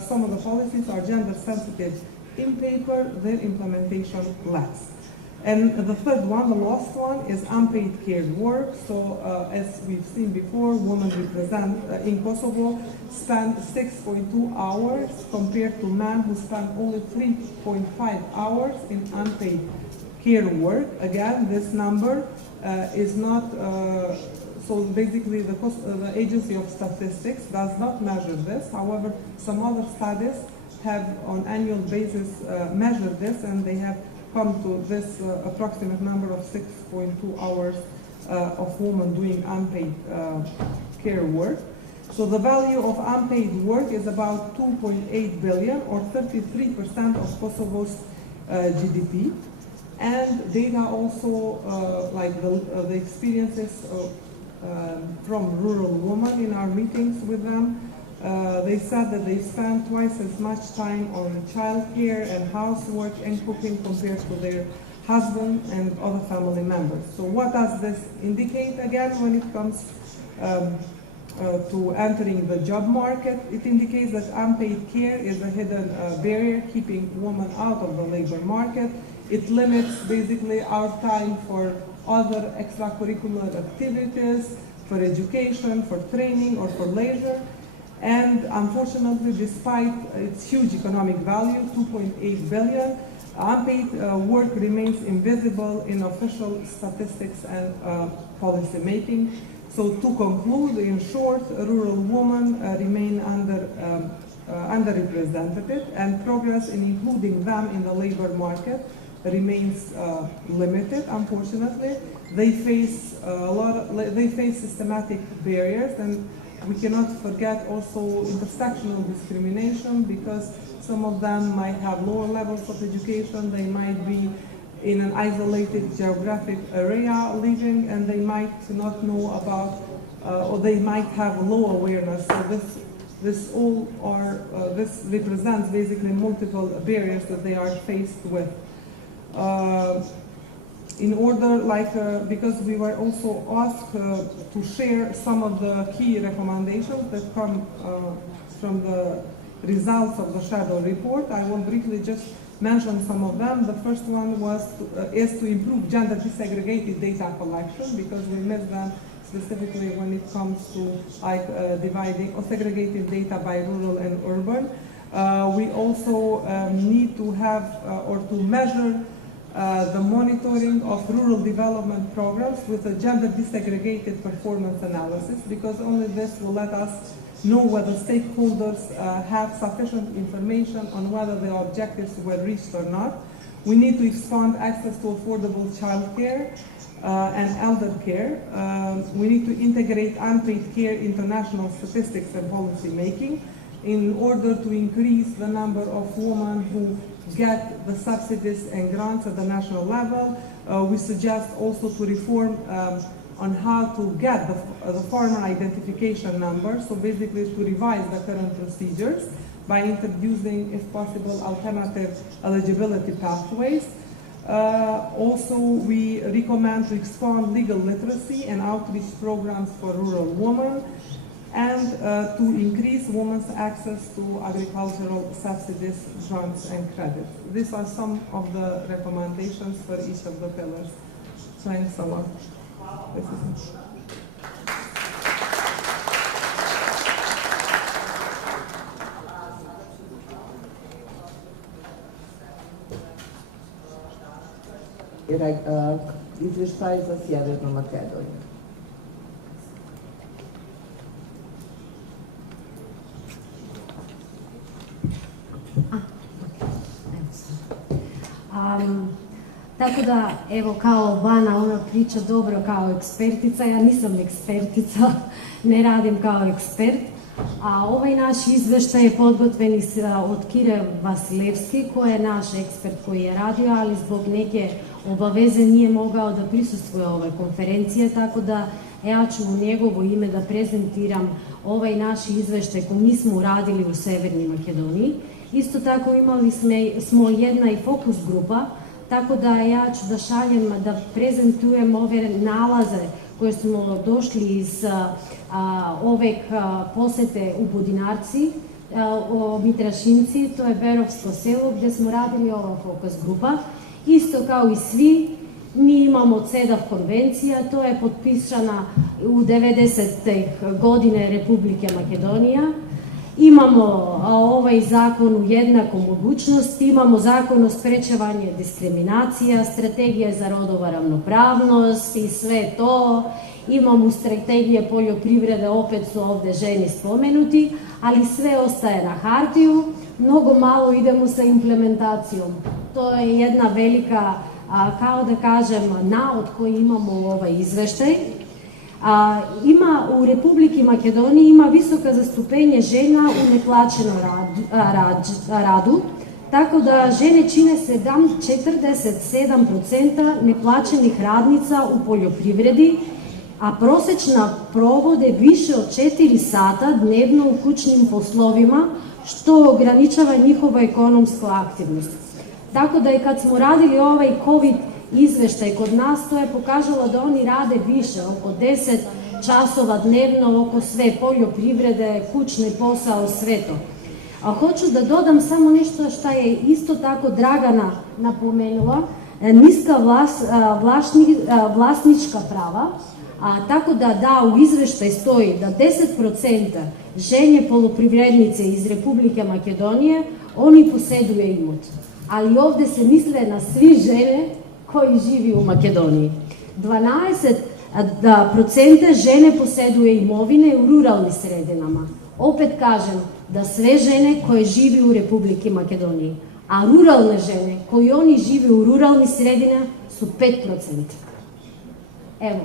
some of the policies are gender sensitive in paper, their implementation lacks. And the third one, the last one, is unpaid care work. So as we've seen before, women represent in Kosovo spend 6.2 hours compared to men who spend only 3.5 hours in unpaid care work. Again, this number is not, so basically the Agency of Statistics does not measure this. However, some other studies have on annual basis measured this, and they have come to this approximate number of 6.2 hours of women doing unpaid care work. So the value of unpaid work is about 2.8 billion, or 33% of Kosovo's GDP. And data also, like the experiences from rural women in our meetings with them, they said that they spend twice as much time on childcare and housework and cooking compared to their husband and other family members. So what does this indicate again when it comes to entering the job market? It indicates that unpaid care is a hidden barrier keeping women out of the labor market. It limits basically our time for other extracurricular activities, for education, for training, or for leisure. And unfortunately, despite its huge economic value, 2.8 billion, unpaid work remains invisible in official statistics and policy making. So to conclude, in short, rural women remain underrepresented, and progress in including them in the labor market remains limited, unfortunately. They face systematic barriers, and we cannot forget also intersectional discrimination, because some of them might have lower levels of education, they might be in an isolated geographic area living, and they might not know about, or they might have low awareness. So this represents basically multiple barriers that they are faced with. In order, because we were also asked to share some of the key recommendations that come from the results of the shadow report, I will briefly just mention some of them. The first one is to improve gender desegregated data collection, because we missed them specifically when it comes to dividing or segregating data by rural and urban. We also need to have or to measure the monitoring of rural development programs with a gender desegregated performance analysis, because only this will let us know whether stakeholders have sufficient information on whether the objectives were reached or not. We need to expand access to affordable childcare and elder care. We need to integrate unpaid care into national statistics and policy making in order to increase the number of women who get the subsidies and grants at the national level. We suggest also to reform on how to get the farmer identification number, so basically to revise the current procedures by introducing, if possible, alternative eligibility pathways. Also, we recommend to expand legal literacy and outreach programs for rural women, and to increase women's access to agricultural subsidies, grants, and credits. These are some of the recommendations for each of the pillars. Thanks a lot. Izvještaj za Sjevernu Makedoniju. Tako da, evo, kao Albana, ona priča dobro kao ekspertica, ja nisam ekspertica, ne radim kao ekspert, a ovaj naš izveštaj je podgotven od Kire Vasilevski, koji je naš ekspert koji je radio, ali zbog neke obaveze nije mogao da prisustvuje ove konferencije, tako da ja ću u njegovo ime da prezentiram ovaj naš izveštaj koji mi smo uradili u Severnoj Makedoniji. Isto tako imali smo jedna i fokus grupa, tako da ja ću da šaljem, da prezentujem ove nalaze koje smo došli iz ove posete u Budinarci, o Mitrašinci, to je Berovsko selo gdje smo radili ova fokus grupa. Isto kao i svi, mi imamo CEDAW konvencija, to je potpisana u 90. godine Republike Makedonija. Imamo ovaj zakon u jednaku mogućnost, imamo zakon o sprečavanju diskriminacija, strategija za rodova ravnopravnost i sve to. Imamo strategije poljoprivrede, opet su ovde ženi spomenuti, ali sve ostaje na hartiju, mnogo malo idemo sa implementacijom. To je jedna velika, kao da kažem, naod koji imamo u ovaj izveštaj. U Republiki Makedoniji ima visoka zastupenje žena u neplaćenom radu, tako da žene čine 47% neplaćenih radnica u poljoprivredi, a prosečna provode više od 4 sata dnevno u kućnim poslovima, što ograničava njihova ekonomska aktivnost. Tako da i kad smo radili ovaj COVID izveštaj kod nas, to je pokazalo da oni rade više, oko 10 časova dnevno, oko sve poljoprivrede, kućni posao, sve to. A hoću da dodam samo nešto što je isto tako Dragana napomenula, niska vlasnička prava, Tako da u izveštaj stoji da 10% žene poljoprivrednice iz Republike Makedonije, oni posjeduje imot. Ali ovdje se misle na svi žene koji živi u Makedoniji. 12% žene posjeduje imovine u ruralnim sredinama. Opet kažem da sve žene koje živi u Republike Makedoniji, a ruralne žene koji oni žive u ruralnim sredinama su 5%. Evo,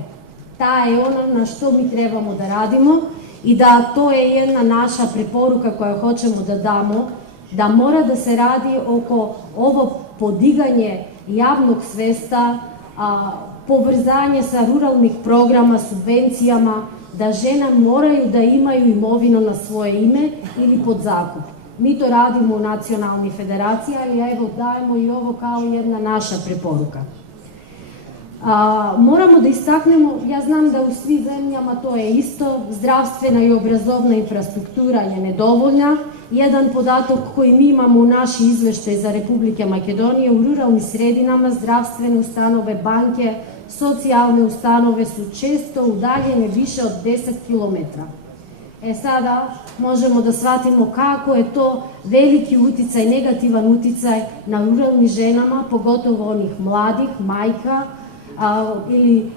ta je ono na što mi trebamo da radimo i da to je jedna naša preporuka koju hoćemo da damo, da mora da se radi oko ovo podiganje javnog svesta, povezanje sa ruralnih programa, subvencijama, da žena moraju da imaju imovinu na svoje ime ili pod zakup. Mi to radimo u Nacionalnoj federaciji, ali evo dajemo i ovo kao jedna naša preporuka. Moramo da istaknemo, ja znam da u svim zemljama to je isto, zdravstvena i obrazovna infrastruktura je nedovoljna. Jedan podatak koji mi imamo u naši izveštaj za Republike Makedonije, u ruralnim sredinama zdravstvene ustanove, banke, socijalne ustanove su često udaljene više od 10 km. Sada možemo da shvatimo kako je to veliki uticaj, negativan uticaj na ruralnim ženama, pogotovo onih mladih, majka, ili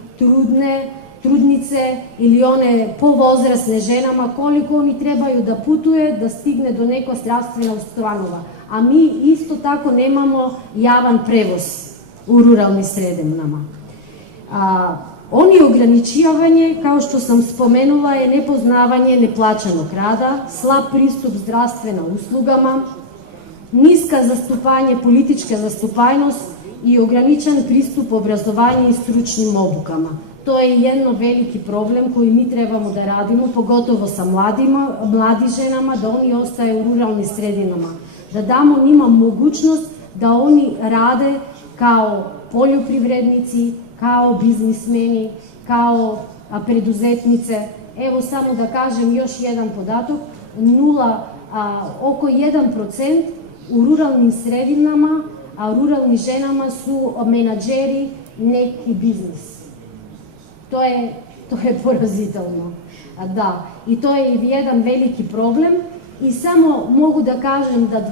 trudnice ili one povozrasne ženama, koliko oni trebaju da putuje da stigne do neko zdravstvena ustanova. A mi isto tako nemamo javan prevoz u ruralnim sredinama. Oni ograničavanje, kao što sam spomenula, je nepoznavanje neplaćenog rada, slab pristup zdravstvenim uslugama, niska zastupanje, politička zastupajnost i ograničen pristup obrazovanju i stručnim obukama. To je jedan veliki problem koji mi trebamo da radimo, pogotovo sa mladim ženama, da oni ostaju u ruralnim sredinama. Da damo njima mogućnost da oni rade kao poljoprivrednici, kao biznismeni, kao preduzetnice. Evo samo da kažem još jedan podatak, oko 1% u ruralnim sredinama, a ruralnim ženama su menadžeri neki biznis. To je porazitelno. Da, i to je jedan veliki problem i samo mogu da kažem da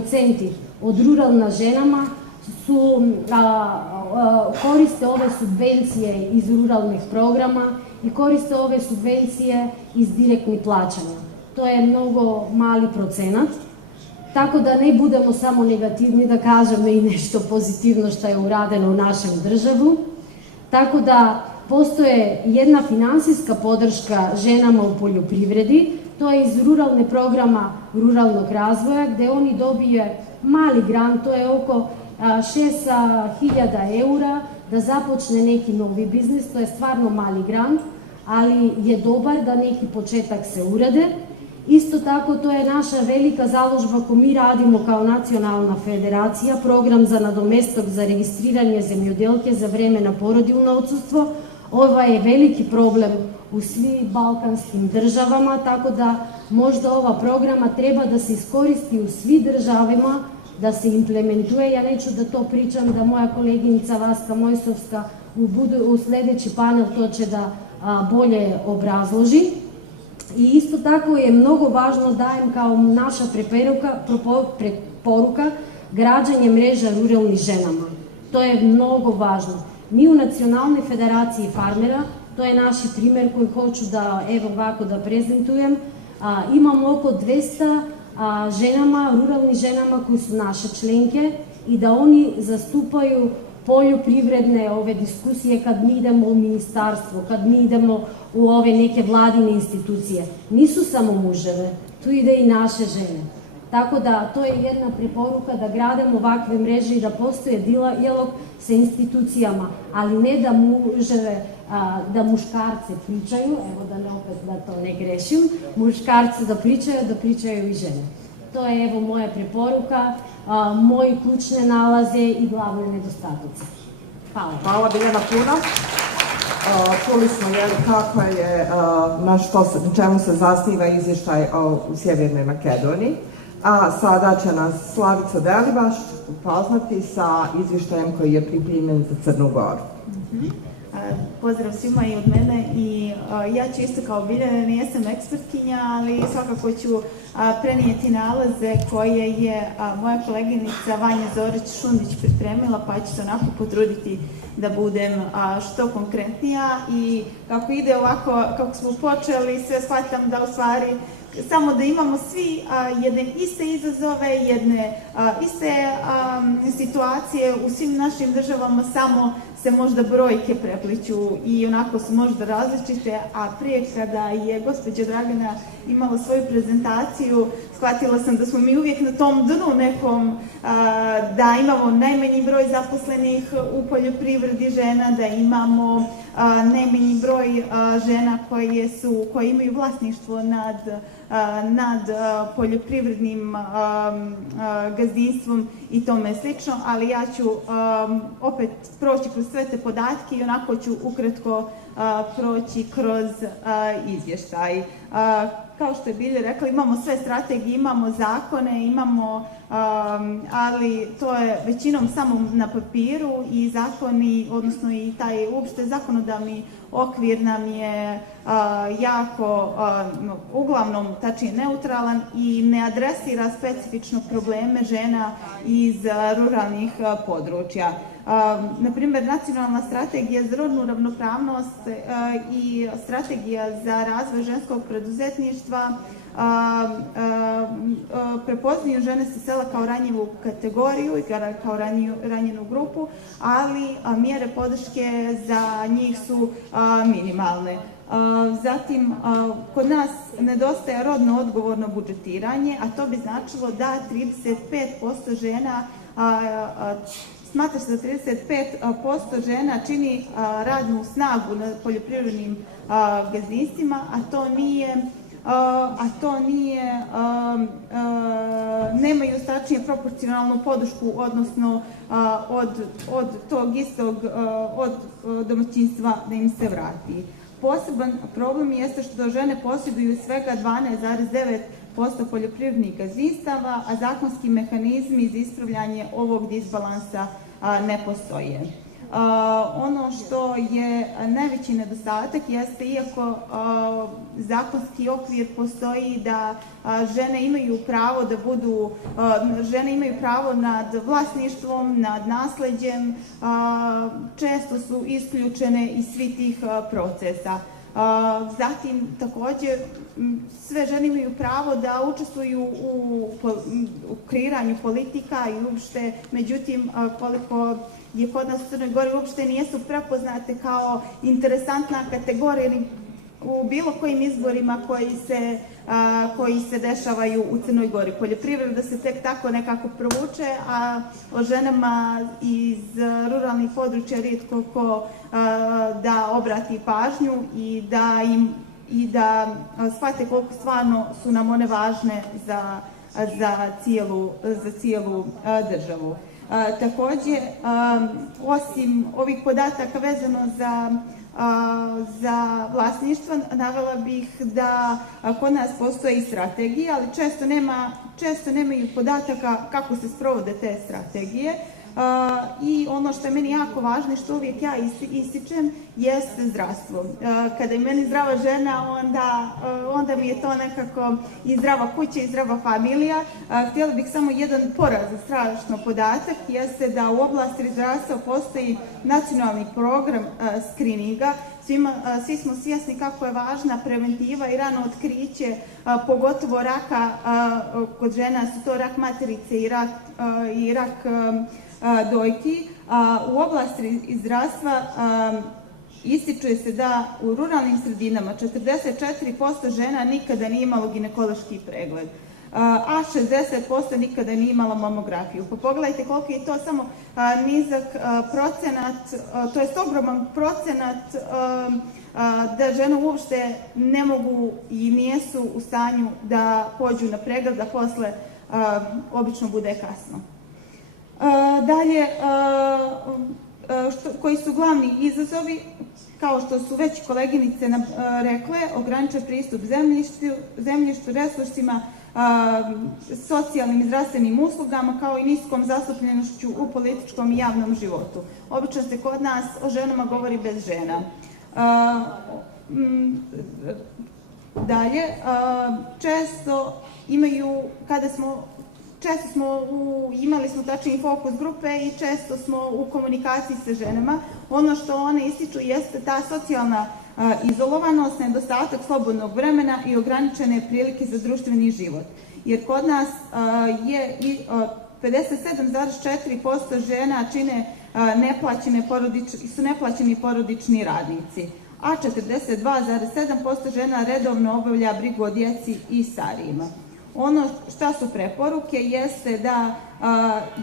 20% od ruralna ženama koriste ove subvencije iz ruralnih programa i koriste ove subvencije iz direktnih plaćanja. To je mnogo mali procenat. Tako da ne budemo samo negativni, da kažemo i nešto pozitivno što je uradeno u našem državu. Tako da postoje jedna finansijska podrška ženama u poljoprivredi, to je iz ruralne programa ruralnog razvoja, gde oni dobije mali grant, to je oko 6.000 eura da započne neki novi biznis, to je stvarno mali grant, ali je dobar da neki početak se urade. Isto tako, to je naša velika založba koju mi radimo kao Nacionalna federacija, program za nadomestak za registriranje zemljodelke za vreme na porodiljno odsustvo. Ovo je veliki problem u svim balkanskim državama, tako da možda ova programa treba da se iskoristi u svim državama, da se implementuje. Ja neću da to pričam, da moja koleginica Vaska Mojsovska u sledeći panel to će da bolje obrazloži. I isto tako je mnogo važno dajem kao naša preporuka građanje mreža ruralnih ženama. To je mnogo važno. Mi u Nacionalnoj federaciji farmera, to je naš primer koji hoću da evo ovako da prezentujem, imamo oko 200 ruralnih ženama koji su naše členke i da oni zastupaju poljoprivredne ove diskusije kad mi idemo u ministarstvo, kad mi idemo u ove neke vladine institucije. Nisu samo muževe, tu ide i naše žene. Tako da to je jedna preporuka da gradimo ovakve mreže i da postoje dijalog sa institucijama, ali ne da muževe, da muškarce pričaju, evo da ne opet da to ne grešim, muškarce da pričaju i žene. To je evo moja preporuka, moji ključne nalaze i glavne nedostatke. Hvala. Hvala Biljana puno. Čuli smo kako je, na čemu se zasniva izvještaj u Sjevernoj Makedoniji. A sada će nas Slavica Delibaš upoznati sa izvještajem koji je pripremljen za Crnu Goru. Pozdrav svima i od mene i ja ću isto kao Biljana, nisam ekspertkinja, ali svakako ću prenijeti nalaze koje je moja koleginica Vanja Zorić-Šundić pripremila, pa ću se onako potruditi da budem što konkretnija i kako ide ovako, kako smo počeli, sve shvatam da u stvari samo da imamo svi jedne iste izazove, jedne iste situacije u svim našim državama, samo se možda brojke prepliću i onako su možda različite, a prije kada je gospođa Dragana imala svoju prezentaciju, shvatila sam da smo mi uvijek na tom dnu nekom, da imamo najmanji broj zaposlenih u poljoprivredi žena, da imamo najmanji broj žena koje imaju vlasništvo nad poljoprivrednim gazdinstvom i tome slično, ali ja ću opet proći kroz sve te podatke i onako ću ukratko proći kroz izvještaj. Kao što je Bilja rekla, imamo sve strategije, imamo zakone, imamo, ali to je većinom samo na papiru i zakoni, odnosno i taj uopšte zakonodavni okvir nam je jako, uglavnom, tačnije neutralan i ne adresira specifično probleme žena iz ruralnih područja. Naprimjer, nacionalna strategija za rodnu ravnopravnost i strategija za razvoj ženskog preduzetništva prepoznaju žene sa sela kao ranjivu kategoriju i kao ranjenu grupu, ali mjere podrške za njih su minimalne. Zatim, kod nas nedostaje rodno odgovorno budžetiranje, a to bi značilo da 35% žena smatra se da 35% žena čini radnu snagu na poljoprivrednim gazdinstvima, nemaju tačnije proporcionalnu podršku, odnosno od tog istog, od domaćinstva da im se vrati. Poseban problem jeste što žene posjeduju svega 12,9% poljoprivrednih gazdinstava, a zakonski mehanizmi za ispravljanje ovog disbalansa ne postoje. Ono što je najveći nedostatak jeste, iako zakonski okvir postoji da žene imaju pravo da budu, žene imaju pravo nad vlasništvom, nad nasleđem, često su isključene iz svih tih procesa. Zatim, također, sve žene imaju pravo da učestvuju u kreiranju politika i uopšte, međutim, koliko je kod nas u Crnoj Gori uopšte nijesu prepoznate kao interesantna kategorija u bilo kojim izborima koji se dešavaju u Crnoj Gori. Poljoprivreda se tek tako nekako provuče, a o ženama iz ruralnih područja rijetko ko da obrati pažnju i da shvate koliko stvarno su nam one važne za cijelu državu. Također, osim ovih podataka vezano za vlasništvo, navela bih da kod nas postoje i strategije, ali često nemaju podataka kako se sprovode te strategije. I ono što je meni jako važno i što uvijek ja ističem jeste zdravstvo. Kada je meni zdrava žena, onda mi je to nekako i zdrava kuća i zdrava familija. Htjela bih samo jedan porazan strašno podatak, jeste da u oblasti zdravstva postoji nacionalni program skrininga. Svi smo svjesni kako je važna preventiva i rano otkriće, pogotovo raka kod žena, su to rak materice i rak dojki. U oblasti zdravstva ističuje se da u ruralnim sredinama 44% žena nikada nije imalo ginekološki pregled, a 60% nikada nije imala mamografiju. Pa pogledajte koliko je to samo nizak procenat, to je ogroman procenat da žene uopšte ne mogu i nijesu u stanju da pođu na pregled, da posle obično bude kasno. Dalje, koji su glavni izazovi, kao što su već koleginice rekle, ograničen pristup zemljištu, resursima, socijalnim i zdravstvenim uslugama, kao i niskom zastupljenošću u političkom i javnom životu. Obično se kod nas o ženama govori bez žena. Dalje, često imali smo tačniji fokus grupe i često smo u komunikaciji sa ženama. Ono što one ističu jeste ta socijalna izolovanost, nedostatak slobodnog vremena i ograničene prilike za društveni život. Jer kod nas je 57,4% žena su neplaćeni porodični radnici, a 42,7% žena redovno obavlja brigu o djeci i starijima. Ono šta su preporuke jeste da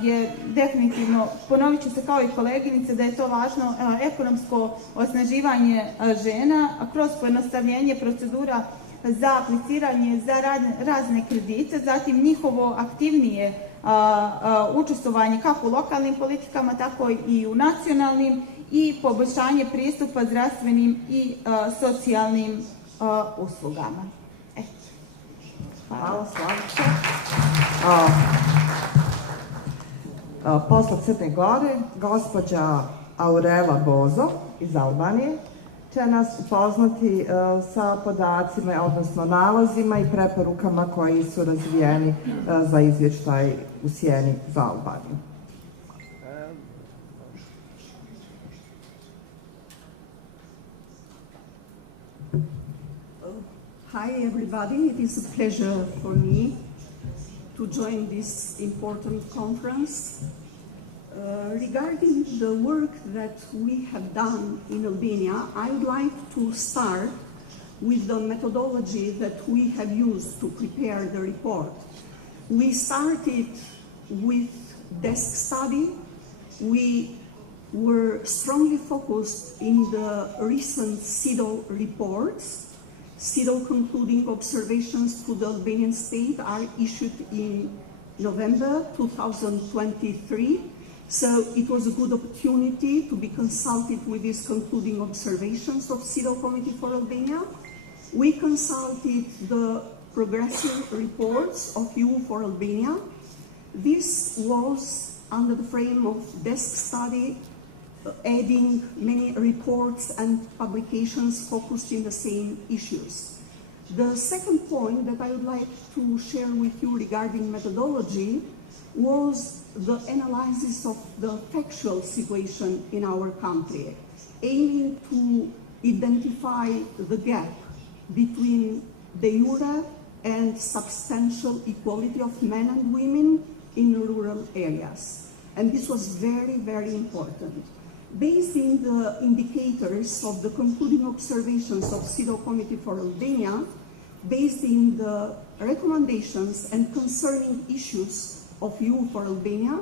je definitivno, ponovit ću se kao i koleginice, da je to važno ekonomsko osnaživanje žena kroz pojednostavljenje procedura za apliciranje za razne kredite, zatim njihovo aktivnije učestvovanje kako u lokalnim politikama, tako i u nacionalnim, i poboljšanje pristupa zdravstvenim i socijalnim uslugama. Hvala, Slavice. Posle Crne Gore, gospođa Aurela Bozo iz Albanije će nas upoznati sa podacima, odnosno nalazima i preporukama koji su razvijeni za izvještaj u sjeni za Albaniju. Hi everybody, it is a pleasure for me to join this important conference. Regarding the work that we have done in Albania, I would like to start with the methodology that we have used to prepare the report. We started with desk study. We were strongly focused in the recent CEDAW reports. CEDAW concluding observations to the Albanian state are issued in November 2023. So it was a good opportunity to be consulted with these concluding observations of CEDAW Committee for Albania. We consulted the progressive reports of EU for Albania. This was under the frame of desk study, adding many reports and publications focused in the same issues. The second point that I would like to share with you regarding methodology was the analysis of the factual situation in our country, aiming to identify the gap between de jure and substantial equality of men and women in rural areas. And this was very, very important. Based on the indicators of the concluding observations of CEDAW Committee for Albania, based on the recommendations and concerning issues of EU for Albania,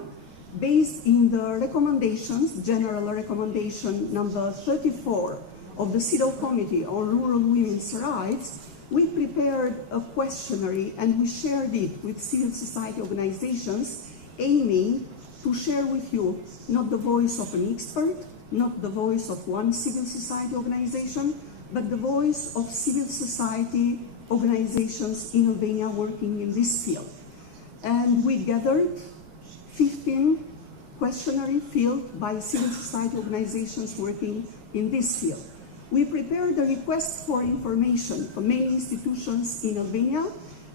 based in the recommendations, general recommendation number 34 of the CEDAW Committee on Rural Women's Rights, we prepared a questionnaire and we shared it with civil society organizations, aiming to share with you not the voice of an expert, not the voice of one civil society organization, but the voice of civil society organizations in Albania working in this field. And we gathered 15 questionnaire filled by civil society organizations working in this field. We prepared a request for information from many institutions in Albania,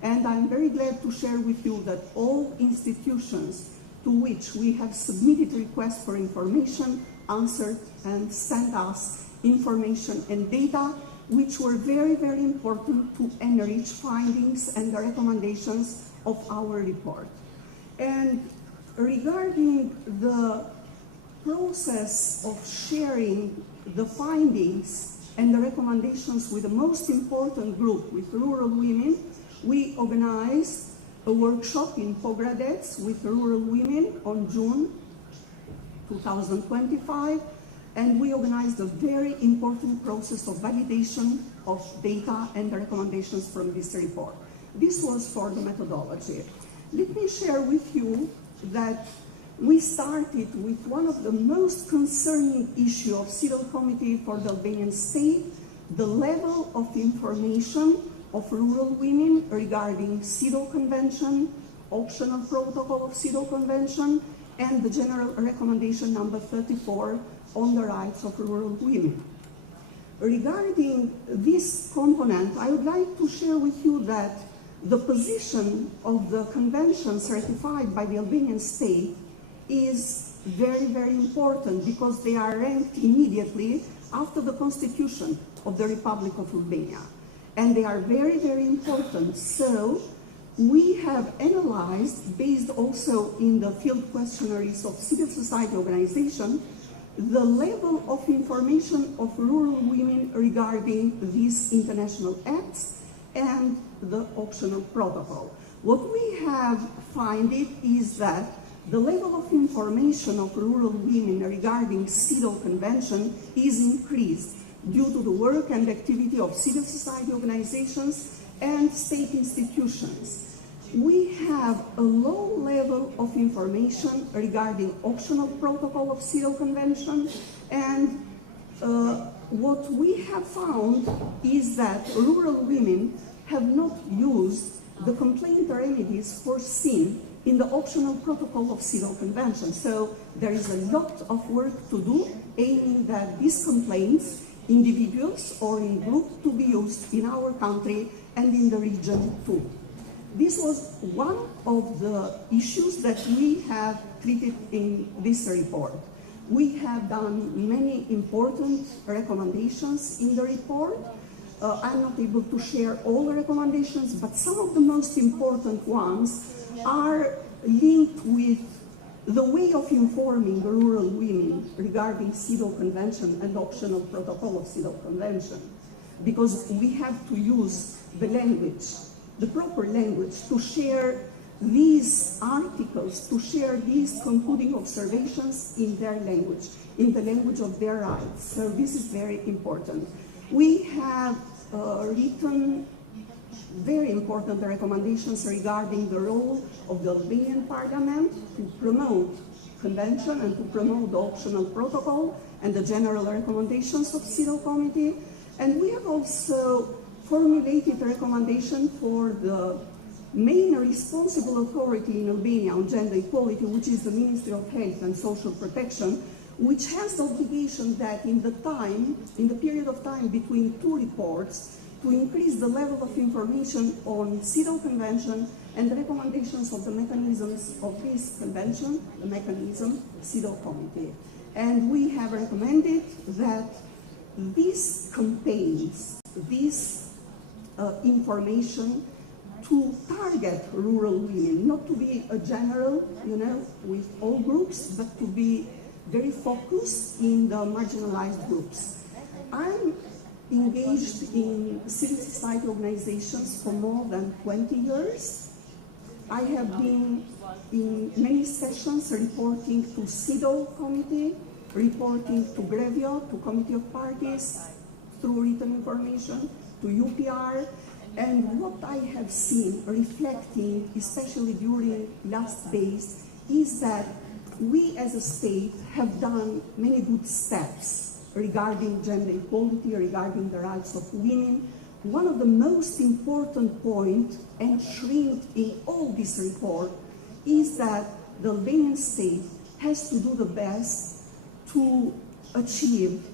and I'm very glad to share with you that all institutions to which we have submitted requests for information answered and sent us information and data which were very, very important to enrich findings and the recommendations of our report. And regarding the process of sharing the findings and the recommendations with the most important group, with rural women, we organized a workshop in Pogradec with rural women on June 2025, and we organized a very important process of validation of data and the recommendations from this report. This was for the methodology. Let me share with you that we started with one of the most concerning issues of CEDAW Committee for the Albanian state, the level of information of rural women regarding CEDAW Convention, optional protocol of CEDAW Convention, and the general recommendation number 34 on the rights of rural women. Regarding this component, I would like to share with you that the position of the conventions ratified by the Albanian state is very, very important because they are ranked immediately after the constitution of the Republic of Albania. And they are very, very important. So we have analyzed, based also in the field questionnaires of civil society organization, the level of information of rural women regarding these international acts and the optional protocol. What we have found is that the level of information of rural women regarding CEDAW Convention is increased due to the work and activity of civil society organizations and state institutions. We have a low level of information regarding optional protocol of CEDAW Convention, and what we have found is that rural women have not used the complaint remedies foreseen in the optional protocol of CEDAW Convention. So there is a lot of work to do, aiming that these complaints, individuals or in group, to be used in our country and in the region too. This was one of the issues that we have treated in this report. We have done many important recommendations in the report. I'm not able to share all the recommendations, but some of the most important ones are linked with the way of informing the rural women regarding CEDAW Convention and optional protocol of CEDAW Convention, because we have to use the language, the proper language, to share these articles, to share these concluding observations in their language, in the language of their rights. So this is very important. We have written very important recommendations regarding the role of the Albanian Parliament to promote convention and to promote the optional protocol and the general recommendations of CEDAW Committee. And we have also formulated a recommendation for the main responsible authority in Albania on gender equality, which is the Ministry of Health and Social Protection, which has the obligation that in the period of time between two reports, to increase the level of information on CEDAW Convention and the recommendations of the mechanisms of this convention, the mechanism CEDAW Committee. And we have recommended that these campaigns, this information to target rural women, not to be a general, with all groups, but to be very focused in the marginalized groups. I'm engaged in civil society organizations for more than 20 years. I have been in many sessions reporting to CEDAW Committee, reporting to Grevio, to Committee of Parties, through written information, to UPR, and what I have seen reflecting, especially during last days, is that we as a state have done many good steps regarding gender equality, regarding the rights of women. One of the most important points enshrined in all this report is that the Albanian state has to do the best to achieve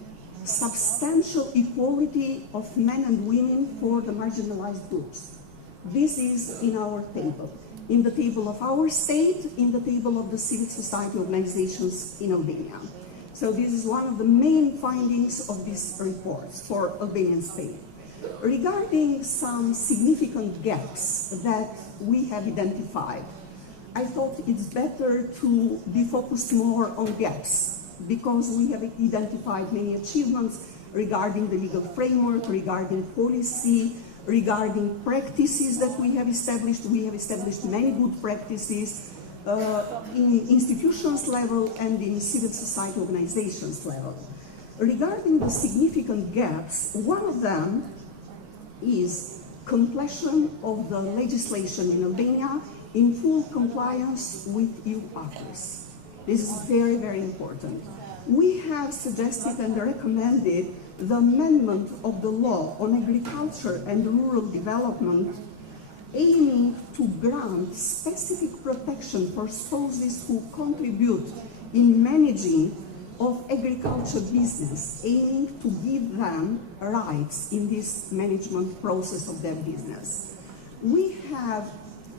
substantial equality of men and women for the marginalized groups. This is in our table, in the table of our state, in the table of the civil society organizations in Albania. So this is one of the main findings of this report for Albanian state. Regarding some significant gaps that we have identified, I thought it's better to be focused more on gaps, because we have identified many achievements regarding the legal framework, regarding policy, regarding practices that we have established. We have established many good practices in institutions level and in civil society organizations level. Regarding the significant gaps, one of them is completion of the legislation in Albania in full compliance with EU acquis. This is very, very important. We have suggested and recommended the amendment of the law on agriculture and rural development, aiming to grant specific protection for spouses who contribute in managing of agriculture business, aiming to give them rights in this management process of their business. We have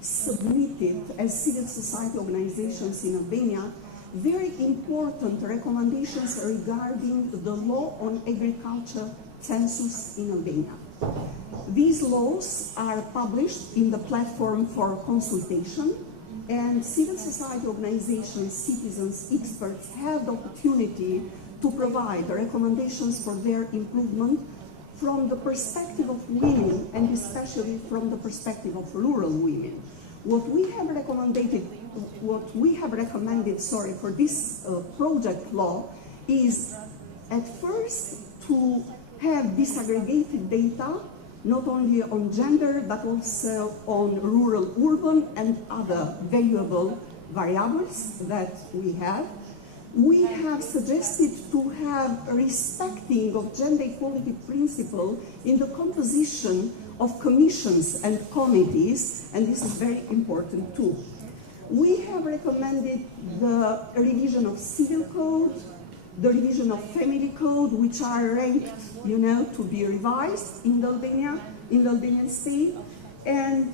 submitted, as civil society organizations in Albania, very important recommendations regarding the law on agriculture census in Albania. These laws are published in the platform for consultation, and civil society organizations, citizens, experts have the opportunity to provide recommendations for their improvement from the perspective of women, and especially from the perspective of rural women. What we have recommended for this project law is at first to have disaggregated data, not only on gender, but also on rural, urban, and other valuable variables that we have. We have suggested to have respecting of gender equality principle in the composition of commissions and committees, and this is very important too. We have recommended the revision of civil code, the revision of family code, which are ranked, to be revised in the Albanian state. And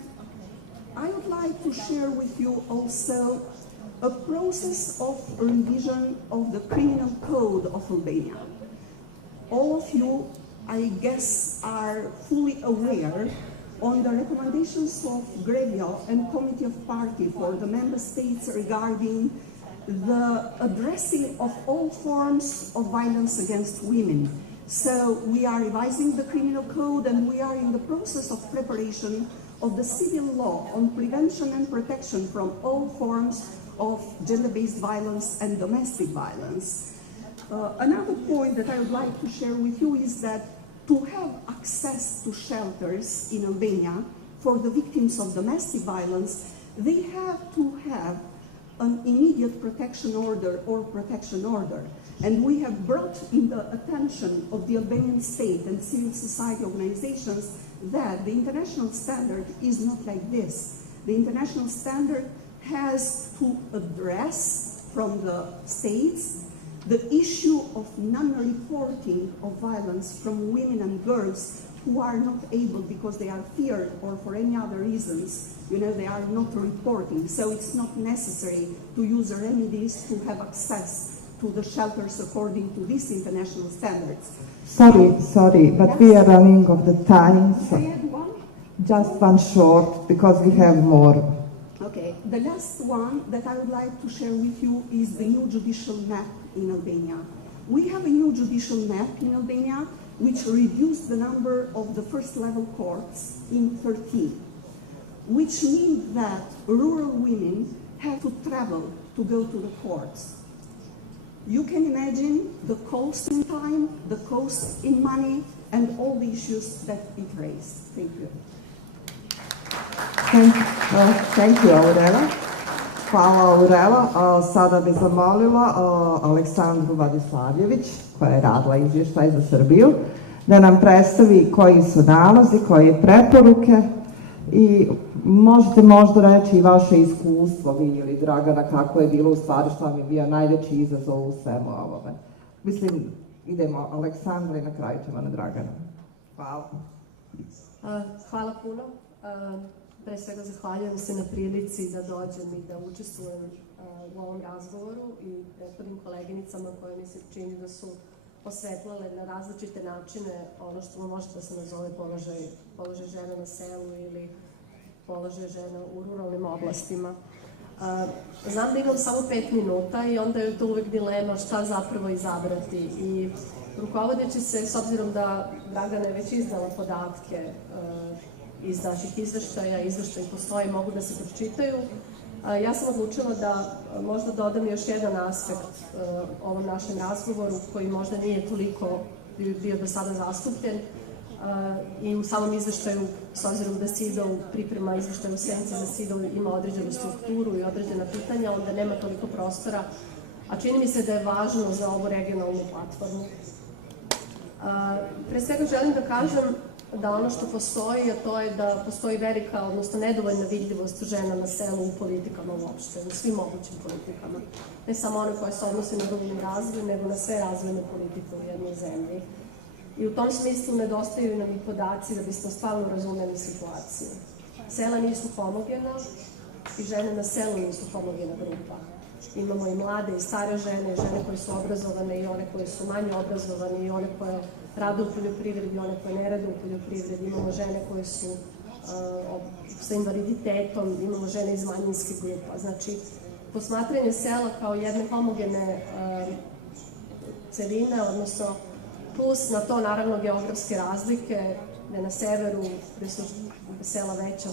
I would like to share with you also a process of revision of the criminal code of Albania. All of you, I guess, are fully aware on the recommendations of Grevio and Committee of Party for the member states regarding the addressing of all forms of violence against women. So we are revising the criminal code, and we are in the process of preparation of the civil law on prevention and protection from all forms of gender-based violence and domestic violence. Another point that I would like to share with you is that to have access to shelters in Albania for the victims of domestic violence, they have to have an immediate protection order or protection order. And we have brought in the attention of the Albanian state and civil society organizations that the international standard is not like this. The international standard has to address from the states the issue of non-reporting of violence from women and girls who are not able because they are feared or for any other reasons, they are not reporting. So it's not necessary to use remedies to have access to the shelters according to these international standards. Sorry, but yes, we are running out of the time. So just one short, because we have more. Okay, the last one that I would like to share with you is the new judicial map in Albania. We have a new judicial map in Albania which reduced the number of the first level courts in 13, which means that rural women have to travel to go to the courts. You can imagine the cost in time, the cost in money, and all the issues that it raised. Thank you. Thank you, Aurela. Hvala, Aurela. Sada bi zamolila Aleksandru Vladislavljević, koja je radila izvještaj za Srbiju, da nam predstavi koji su nalazi, koje preporuke i možete možda reći i vaše iskustvo, vi ili Dragana, kako je bilo u stvari, što vam je bio najveći izazov u svemu ovome. Mislim, idemo Aleksandra i na kraju ćemo na Dragana. Hvala. Hvala puno. Pre svega zahvaljujem se na prilici da dođem i da učestvujem u ovom razgovoru i prethodnim koleginicama koje mi se čini da su osvetlale na različite načine ono što može da se nazove položaj žena na selu ili položaj žena u ruralnim oblastima. Znam da imam samo 5 minuta i onda je to uvek dilema šta zapravo izabrati i rukovodeći se, s obzirom da Dragana je već izdala podatke iz naših izveštaja, izveštaji postoje, mogu da se pročitaju. Ja sam odlučila da možda dodam još jedan aspekt ovom našem razgovoru koji možda nije toliko bio do sada zastupljen i u samom izveštaju, s obzirom da SIDO priprema izveštaj u senci za SIDO ima određenu strukturu i određena pitanja, onda nema toliko prostora, a čini mi se da je važno za ovu regionalnu platformu. Pre svega želim da kažem da ono što postoji, a to je da postoji velika, odnosno nedovoljna vidljivost žena na selu u politikama uopšte, u svim mogućim politikama. Ne samo one koje se odnose na ruralni razvoj, nego na sve razvojne politike u jednoj zemlji. I u tom smislu nedostaju nam i podaci da bismo stvarno razumeli situaciju. Sela nisu homogena i žene na selu nisu homogena grupa. Imamo i mlade i stare žene, žene koje su obrazovane i one koje su manje obrazovane i one koje rade u poljoprivredi i one koje ne rade u poljoprivredi. Imamo žene koje su sa invaliditetom, imamo žene iz manjinskih grupa. Znači, posmatranje sela kao jedne homogene celine, odnosno plus na to naravno geografske razlike, gde na severu, gde su sela veća,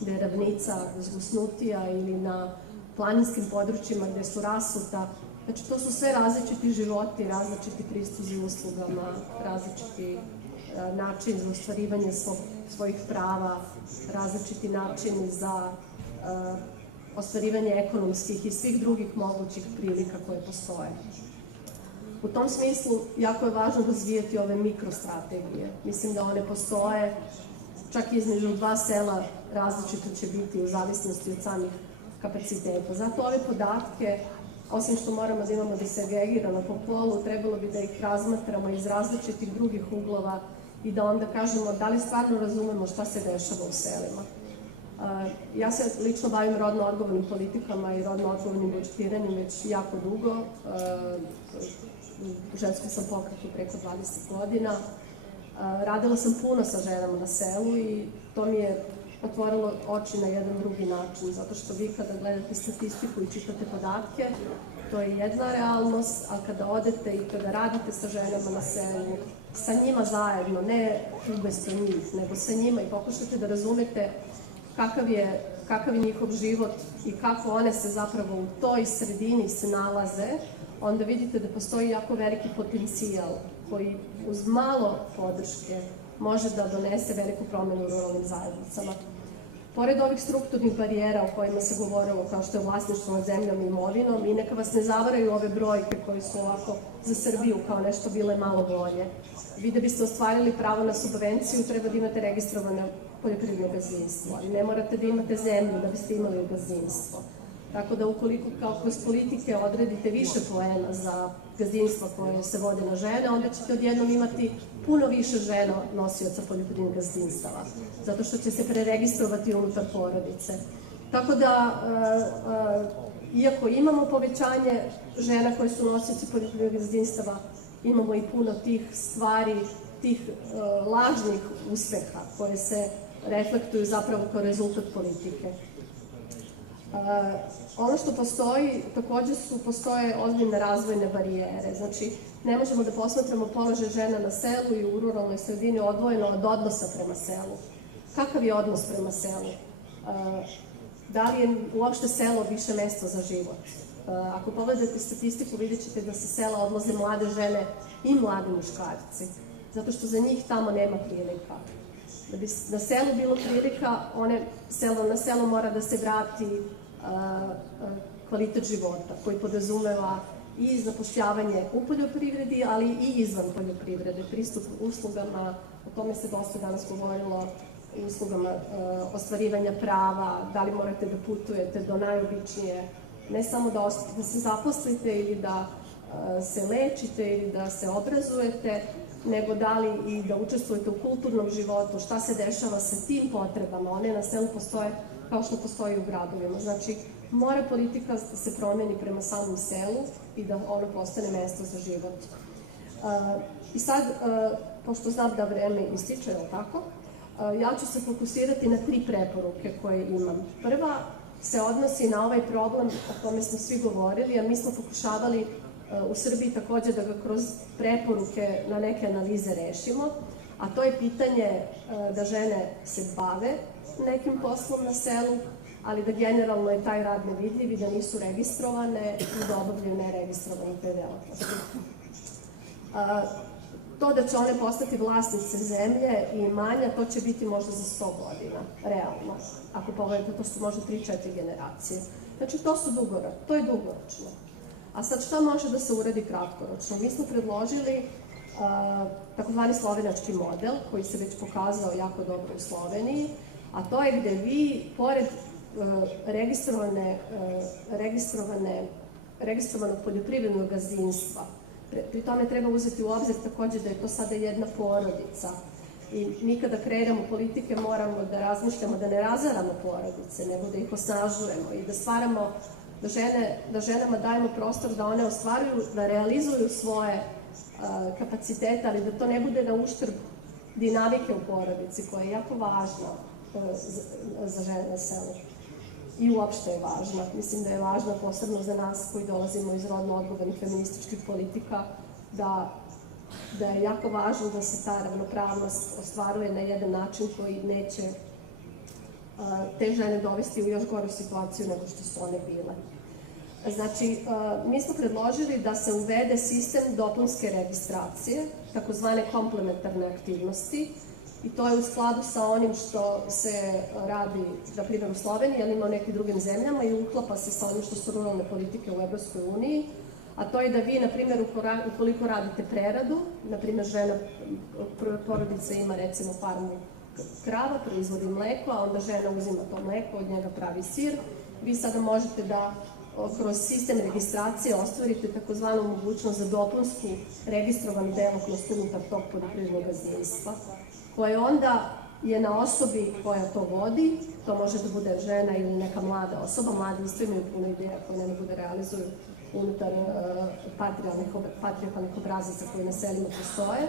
gde je ravnica zgusnutija ili na planinskim područjima gde su rasuta. Znači, to su sve različiti životi, različiti pristupi uslugama, različiti način za ostvarivanje svojih prava, različiti načini za ostvarivanje ekonomskih i svih drugih mogućih prilika koje postoje. U tom smislu, jako je važno razvijati ove mikrostrategije. Mislim da one postoje, čak između dva sela različito će biti u zavisnosti od samih kapaciteta. Zato ove podatke, osim što moramo da imamo da se agregirano po polu, trebalo bi da ih razmatramo iz različitih drugih uglova i da onda kažemo da li stvarno razumemo šta se dešava u selima. Ja se lično bavim rodno odgovornim politikama i rodno odgovornim budžetiranjem već jako dugo. U ženskom sam pokretu preko 20 godina. Radila sam puno sa ženama na selu i to mi je otvorilo oči na jedan drugi način, zato što vi kada gledate statistiku i čitate podatke, to je jedna realnost, a kada odete i kada radite sa ženama na selu, sa njima zajedno, ne umesto njih, nego sa njima i pokušate da razumete kakav je njihov život i kako one se zapravo u toj sredini se nalaze, onda vidite da postoji jako veliki potencijal koji uz malo podrške može da donese veliku promenu u ruralnim zajednicama. Pored ovih strukturnih barijera o kojima se govorilo, kao što je vlasništvo nad zemljom i imovinom, i neka vas ne zavaraju ove brojke koje su ovako za Srbiju kao nešto bile malo bolje. Vi da biste ostvarili pravo na subvenciju treba da imate registrovano poljoprivredno gazdinstvo, ali ne morate da imate zemlju da biste imali gazdinstvo. Tako da ukoliko kao kroz politike odredite više poena za gazdinstva koje se vode na žene, onda ćete odjednom imati puno više žena nosioca poljoprivrednih gazdinstava, zato što će se preregistrovati unutar porodice. Tako da, iako imamo povećanje žena koje su nosioci poljoprivrednih gazdinstava, imamo i puno tih stvari, tih lažnih uspeha koje se reflektuju zapravo kao rezultat politike. Ono što postoji, takođe postoje ozbiljne razvojne barijere. Znači, ne možemo da posmatramo položaj žena na selu i u ruralnoj sredini odvojeno od odnosa prema selu. Kakav je odnos prema selu? Da li je uopšte selo više mesto za život? Ako pogledate statistiku, vidjet ćete da sa sela odlaze mlade žene i mladi muškarci, zato što za njih tamo nema prilika. Da bi na selu bilo prilika, na selo mora da se vrati kvalitet života koji podrazumeva i zapošljavanje u poljoprivredi, ali i izvan poljoprivrede, pristup uslugama, o tome se dosta danas govorilo, uslugama ostvarivanja prava, da li morate da putujete do najobičnije, ne samo da se zaposlite ili da se lečite ili da se obrazujete, nego da li i da učestvujete u kulturnom životu, šta se dešava sa tim potrebama. One na selu postoje kao što postoji u gradovima. Znači, mora politika da se promeni prema samom selu i da ono postane mesto za život. I sad, pošto znam da vreme ističe, je li tako, ja ću se fokusirati na 3 preporuke koje imam. Prva se odnosi na ovaj problem o kome smo svi govorili, a mi smo pokušavali u Srbiji takođe da ga kroz preporuke na neke analize rešimo, a to je pitanje da žene se bave nekim poslom na selu, ali da generalno je taj rad nevidljiv i da nisu registrovane i da obavljaju neregistrovane te delatnosti. To da će one postati vlasnice zemlje i imanja, to će biti možda za 100 godina, realno. Ako pogledate, to su možda 3-4 generacije. Znači, to je dugoročno. A sad šta može da se uradi kratkoročno? Mi smo predložili takozvani slovenački model koji se već pokazao jako dobro u Sloveniji, a to je gde vi, pored registrovanog poljoprivrednog gazdinstva, pri tome treba uzeti u obzir takođe da je to sada jedna porodica i mi kada kreiramo politike moramo da razmišljamo da ne razaramo porodice, nego da ih osnažujemo i da stvaramo, da ženama dajemo prostor da one ostvaruju, da realizuju svoje kapacitete, ali da to ne bude na uštrb dinamike u porodici koja je jako važna za žene na selu. I uopšte je važna. Mislim da je važna posebno za nas koji dolazimo iz rodno odgovornih feminističkih politika, da je jako važno da se ta ravnopravnost ostvaruje na jedan način koji neće te žene dovesti u još goru situaciju nego što su one bile. Znači, mi smo predložili da se uvede sistem dopunske registracije, takozvane komplementarne aktivnosti, i to je u skladu sa onim što se radi, na primjer, u Sloveniji, ali ima u nekim drugim zemljama i uklapa se sa onim što su ruralne politike u Evropskoj uniji, a to je da vi, na primjer, ukoliko radite preradu, na primjer, žena, porodica ima recimo farmu krava, proizvodi mleko, a onda žena uzima to mleko, od njega pravi sir, vi sada možete da kroz sistem registracije ostvarite takozvanu mogućnost za dopunsku registrovanu delatnost unutar tog poljoprivrednog gazdinstva, koje onda je na osobi koja to vodi, to može da bude žena ili neka mlada osoba, mladi isto imaju puno ideja koje ne mogu da realizuju unutar patrijarhalnih obrazaca koji na selima postoje,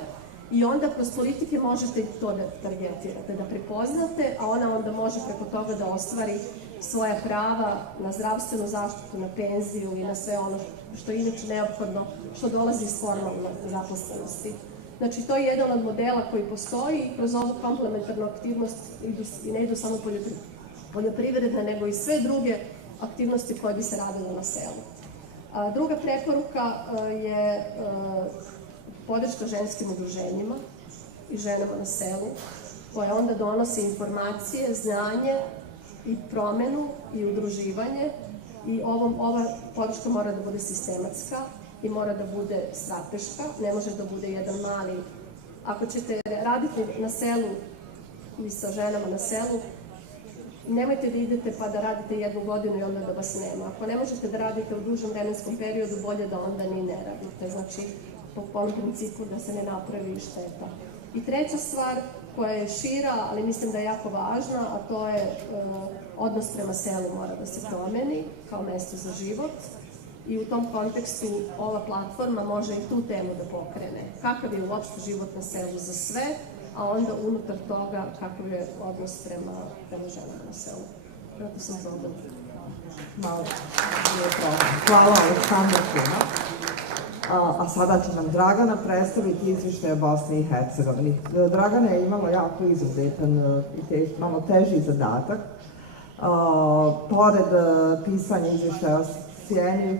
i onda kroz politike možete to da targetirate, da prepoznate, a ona onda može preko toga da ostvari svoja prava na zdravstvenu zaštitu, na penziju i na sve ono što je inače neophodno, što dolazi iz formalne zaposlenosti. Znači, to je jedan od modela koji postoji i kroz ovu komplementarnu aktivnost ne idu samo poljoprivredne, nego i sve druge aktivnosti koje bi se radile na selu. Druga preporuka je podrška ženskim udruženjima i ženama na selu, koje onda donose informacije, znanje i promenu i udruživanje, i ova podrška mora da bude sistematska i mora da bude strateška, ne može da bude jedan mali. Ako ćete raditi na selu i sa ženama na selu, nemojte da idete pa da radite 1 godinu i onda da vas nema. Ako ne možete da radite u dužem vremenskom periodu, bolje da onda ni ne radite. Znači, po ovom principu da se ne napravi šteta. I treća stvar koja je šira, ali mislim da je jako važna, a to je odnos prema selu mora da se promeni kao mesto za život. I u tom kontekstu ova platforma može i tu temu da pokrene. Kakav je uopšte život na selu za sve, a onda unutar toga kakav je odnos prema ženama na selu. Zato sam probala. Hvala, Aleksandra puno. A sada će nam Dragana predstaviti izvještaj o Bosni i Hercegovini. Dragana je imala jako izuzetan i malo teži zadatak. Pored pisanja izvještaja o sjeni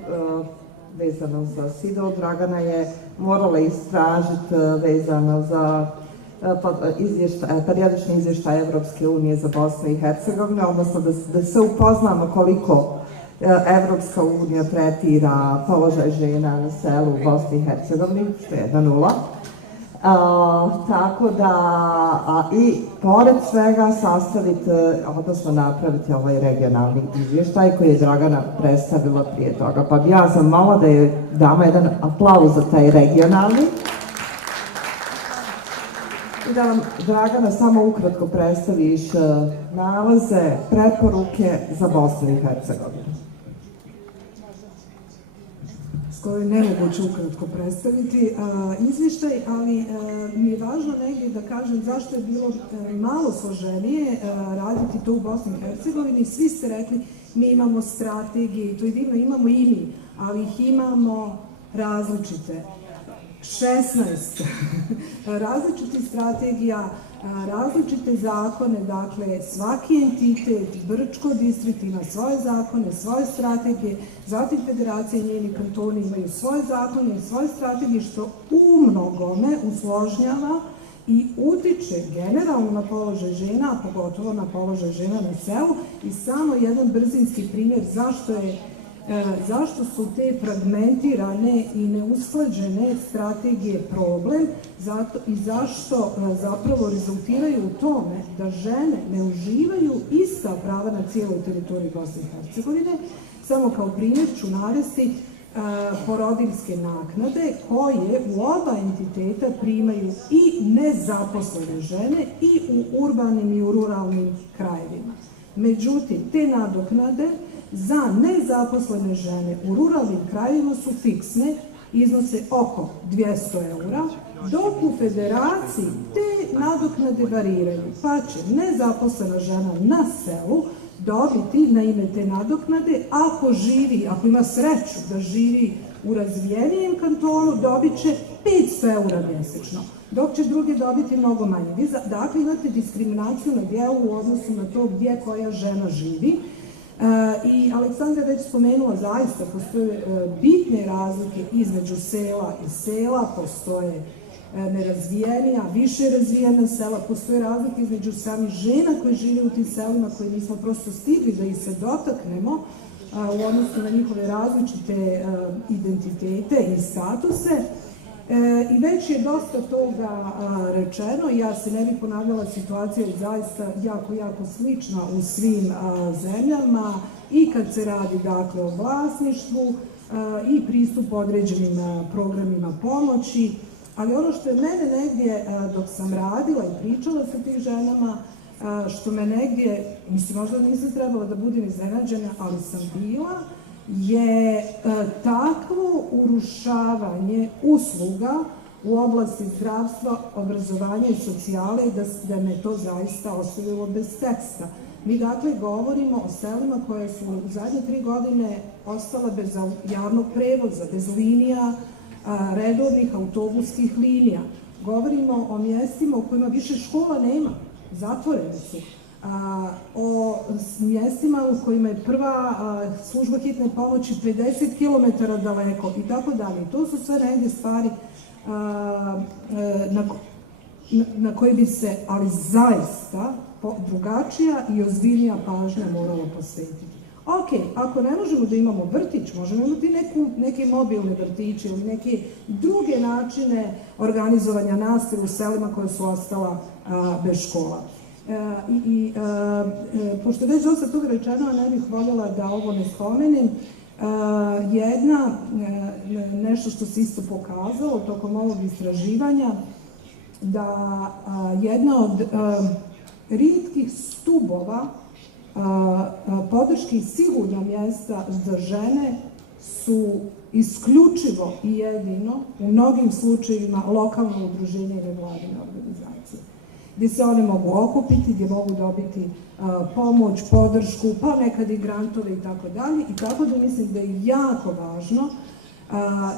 vezano za SIDO, Dragana je morala istražiti vezano za periodični izvještaj Evropske unije za Bosnu i Hercegovinu, odnosno da se upoznamo koliko Evropska unija tretira položaj žena na selu u Bosni i Hercegovini, što je 1-0. Tako da, i pored svega sastaviti, odnosno napraviti ovaj regionalni izvještaj koji je Dragana predstavila prije toga. Pa bi ja zamala da je damo jedan aplauz za taj regionalni. I da nam, Dragana, samo ukratko predstaviš nalaze, preporuke za Bosnu i Hercegovinu. Skoro je nemoguće ukratko predstaviti izvještaj, ali mi je važno negdje da kažem zašto je bilo malo složenije raditi to u Bosni i Hercegovini. Svi ste rekli, mi imamo strategije i to je divno, imamo i mi, ali ih imamo različite. 16 različitih strategija, različite zakone, dakle svaki entitet, Brčko distrikt ima svoje zakone, svoje strategije, zatim federacije i njeni kantoni imaju svoje zakone i svoje strategije, što u mnogome usložnjava i utiče generalno na položaj žena, a pogotovo na položaj žena na selu. I samo jedan brzinski primjer zašto je zašto su te fragmentirane i neusklađene strategije problem i zašto zapravo rezultiraju u tome da žene ne uživaju ista prava na cijeloj teritoriji Bosne i Hercegovine. Samo kao primjer ću navesti porodiljske naknade koje u oba entiteta primaju i nezaposlene žene i u urbanim i u ruralnim krajevima. Međutim, te nadoknade za nezaposlene žene u ruralnim krajevima su fiksne, iznose oko 200 eura, dok u federaciji te nadoknade variraju, pa će nezaposlena žena na selu dobiti na ime te nadoknade, ako ima sreću da živi u razvijenijem kantonu, dobit će 500 eura mjesečno, dok će drugi dobiti mnogo manje. Dakle, imate diskriminaciju na dijelu u odnosu na to gdje koja žena živi. I Aleksandra je već spomenula, zaista postoje bitne razlike između sela i sela, postoje nerazvijenija, više razvijena sela, postoje razlike između samih žena koje žive u tim selima koje nismo prosto stigli da ih se dotaknemo u odnosu na njihove različite identitete i statuse. I već je dosta toga rečeno, ja se ne bih ponavljala, situacija je zaista jako slična u svim zemljama i kad se radi dakle o vlasništvu i pristup određenim programima pomoći, ali ono što je mene negdje dok sam radila i pričala sa tim ženama, što me negdje, mislim možda nisam trebala da budem iznenađena, ali sam bila, je takvo urušavanje usluga u oblasti zdravstva, obrazovanja i socijale da me to zaista ostavilo bez teksta. Mi dakle govorimo o selima koje su u zadnje 3 godine ostala bez javnog prevoza, bez linija, redovnih autobuskih linija. Govorimo o mjestima u kojima više škola nema, zatvorene su. O mjestima u kojima je prva služba hitne pomoći 50 km daleko i tako dalje. To su sve negdje stvari na koje bi se, ali zaista, drugačija i ozbiljnija pažnja morala posvetiti. Ok, ako ne možemo da imamo vrtić, možemo imati neke mobilne vrtiće ili neke druge načine organizovanja nastave u selima koje su ostala bez škola. Pošto je već dosta toga rečeno, ne bih voljela da ovo ne spomenem, nešto što se isto pokazalo tokom ovog istraživanja, da jedna od rijetkih stubova podrške i sigurna mjesta za žene su isključivo i jedino u mnogim slučajevima lokalno udruženje i nevladine organizacije, gdje se one mogu okupiti, gdje mogu dobiti pomoć, podršku, pa nekad i grantove i tako dalje. I tako da mislim da je jako važno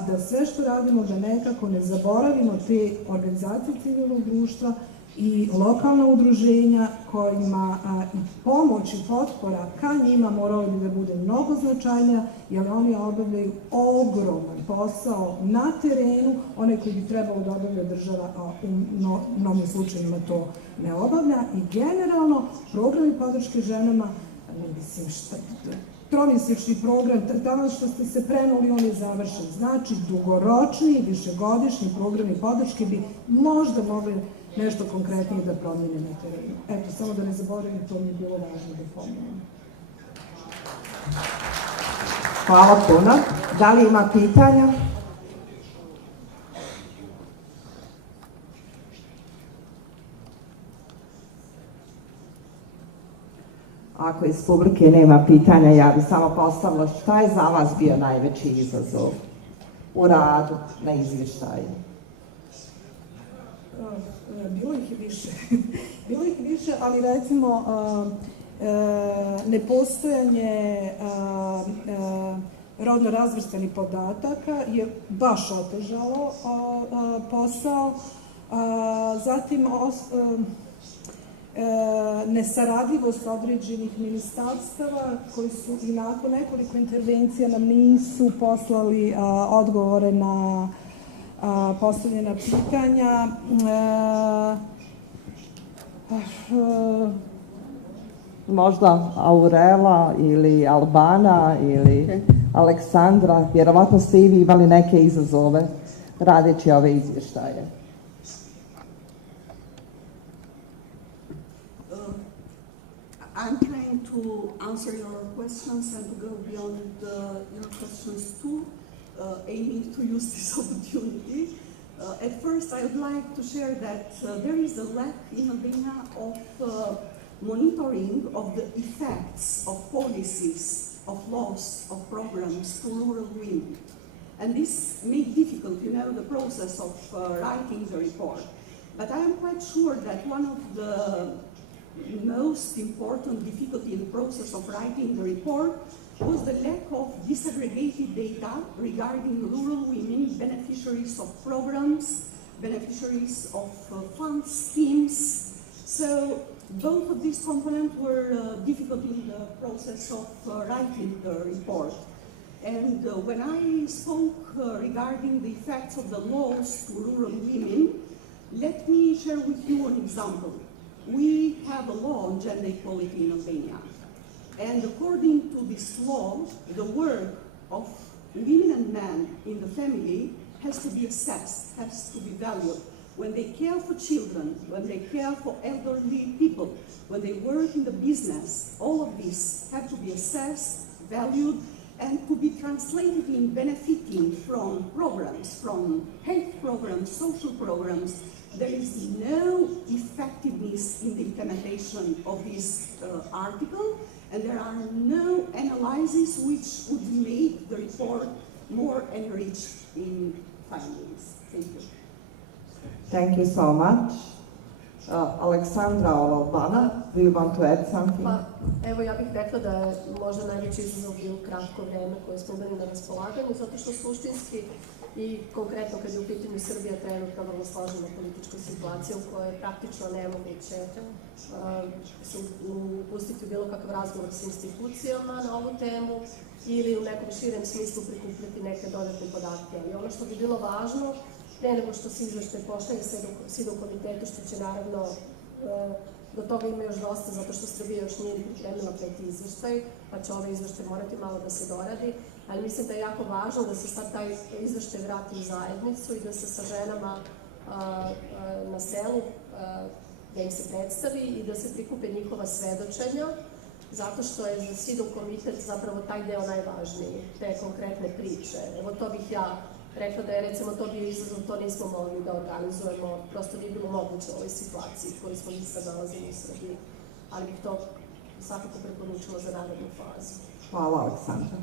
da sve što radimo, da nekako ne zaboravimo te organizacije civilnog društva i lokalna udruženja kojima i pomoć i potpora ka njima morala bi da bude mnogo značajnija, jer oni obavljaju ogroman posao na terenu, onaj koji bi trebalo da obavlja država, a u mnogim slučajima to ne obavlja. I generalno, programi podrške ženama, tromjesečni program, tamo što ste se prenuli, on je završen. Znači, dugoročni, višegodišnji programi podrške bi možda mogli nešto konkretnije da promijene na terenu. Eto, samo da ne zaboravim, to mi je bilo važno da pomenem. Hvala puno. Da li ima pitanja? Ako iz publike nema pitanja, ja bih samo postavila šta je za vas bio najveći izazov u radu na izvještaju? Bilo ih je više, ali recimo nepostojanje rodno razvrstanih podataka je baš otežalo posao. Zatim nesaradljivost određenih ministarstava koji su i nakon nekoliko intervencija nam nisu poslali odgovore na postavljena pitanja. Možda Aurela ili Albana ili... Aleksandra, vjerovatno ste i vi imali neke izazove radeći ove izvještaje. I'm trying to answer your questions and to go beyond your questions too, aiming to use this opportunity. At first, I would like to share that there is a lack in Albania of monitoring of the effects of policies, of laws, of programs to rural women. And this made difficult, the process of writing the report. But I am quite sure that one of the most important difficulty in the process of writing the report was the lack of disaggregated data regarding rural women beneficiaries of programs, beneficiaries of fund schemes. So both of these components were difficult in the process of writing the report. And when I spoke regarding the effects of the laws to rural women, let me share with you an example. We have a law on gender equality in Albania. And according to this law, the work of women and men in the family has to be assessed, has to be valued. When they care for children, when they care for elderly people, when they work in the business, all of these have to be assessed, valued, and to be translated in benefiting from programs, from health programs, social programs. There is no effectiveness in the implementation of this article, and there are no analyses which would make the report more enriched in findings. Thank you. Thank you so much. Aleksandra Albana, do you want to add something? Pa, evo ja bih rekla da je možda najveći izazov bio kratko vreme koje smo imali na raspolaganju, zato što suštinski i konkretno kad je u pitanju Srbija trenutno vrlo složena politička situacija u kojoj je praktično nemoguće se upustiti u bilo kakav razgovor sa institucijama na ovu temu ili u nekom širem smislu prikupljati neke dodatne podatke. Ali ono što bi bilo važno, pre nego što se izveštaj pošalje SIDO komitetu, što će naravno do toga ima još dosta, zato što Srbija još nije pripremila peti izveštaj, pa će ovaj izveštaj morati malo da se doradi, ali mislim da je jako važno da se sad taj izveštaj vrati u zajednicu i da se sa ženama na selu, da im se predstavi i da se prikupe njihova svedočenja, zato što je za SIDO komitet zapravo taj deo najvažniji, te konkretne priče. Evo to bih ja rekla da je recimo to bio izazov, to nismo mogli da organizujemo, prosto nije bilo moguće u ovoj situaciji koju smo mi sad nalazili u Srbiji, ali bih to svakako preporučila za narednu fazu. Hvala, Aleksandra.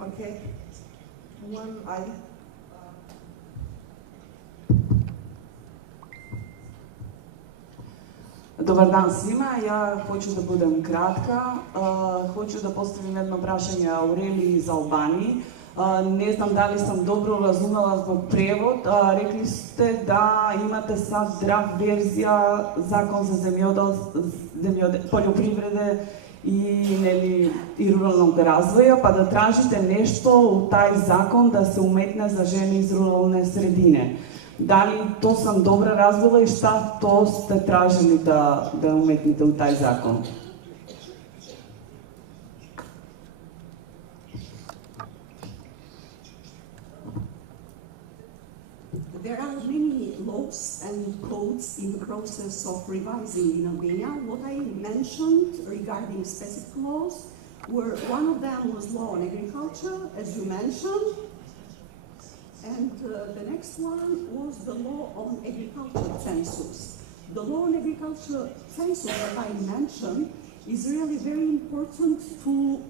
Okay. Ajde. Dobar dan svima, ja hoću da budem kratka, hoću da postavim jedno prašanje Aureliji iz Albanije. Ne znam da li sam dobro razumela zbog prevod, rekli ste da imate sad draft verzija zakon za poljoprivrede i ruralnog razvoja, pa da tražite nešto u taj zakon da se umetne za žene iz ruralne sredine. Da li to sam dobro razvila i šta to ste tražili da umetnite u taj zakon? There are many laws and codes in the process of revising in Albania. What I mentioned regarding specific laws were, one of them was law on agriculture, as you mentioned, and the next one was the law on agricultural census. The law on agricultural census that I mentioned is really very important to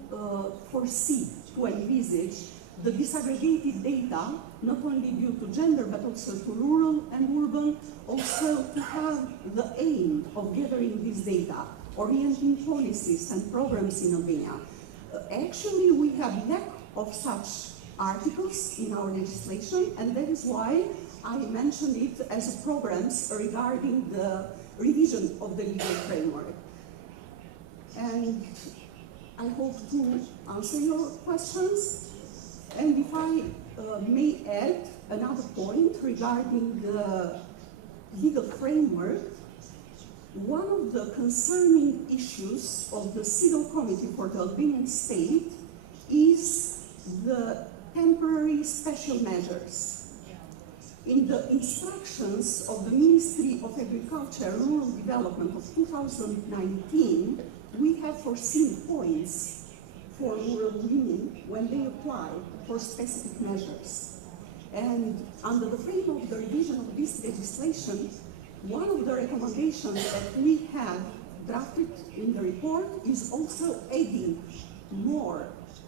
foresee, to envisage the disaggregated data, not only due to gender, but also to rural and urban, also to have the aim of gathering this data, orienting policies and programs in Albania. Actually, we have lack of such articles in our legislation, and that is why I mentioned it as programs regarding the revision of the legal framework. And I hope to answer your questions. And if I may add another point regarding the legal framework, one of the concerning issues of the CEDAW Committee for the Albanian State is the temporary special measures. In the instructions of the Ministry of Agriculture and Rural Development of 2019, we have foreseen points for rural women when they apply for specific measures. And under the framework of the revision of this legislation, one of the recommendations that we have drafted in the report is also adding more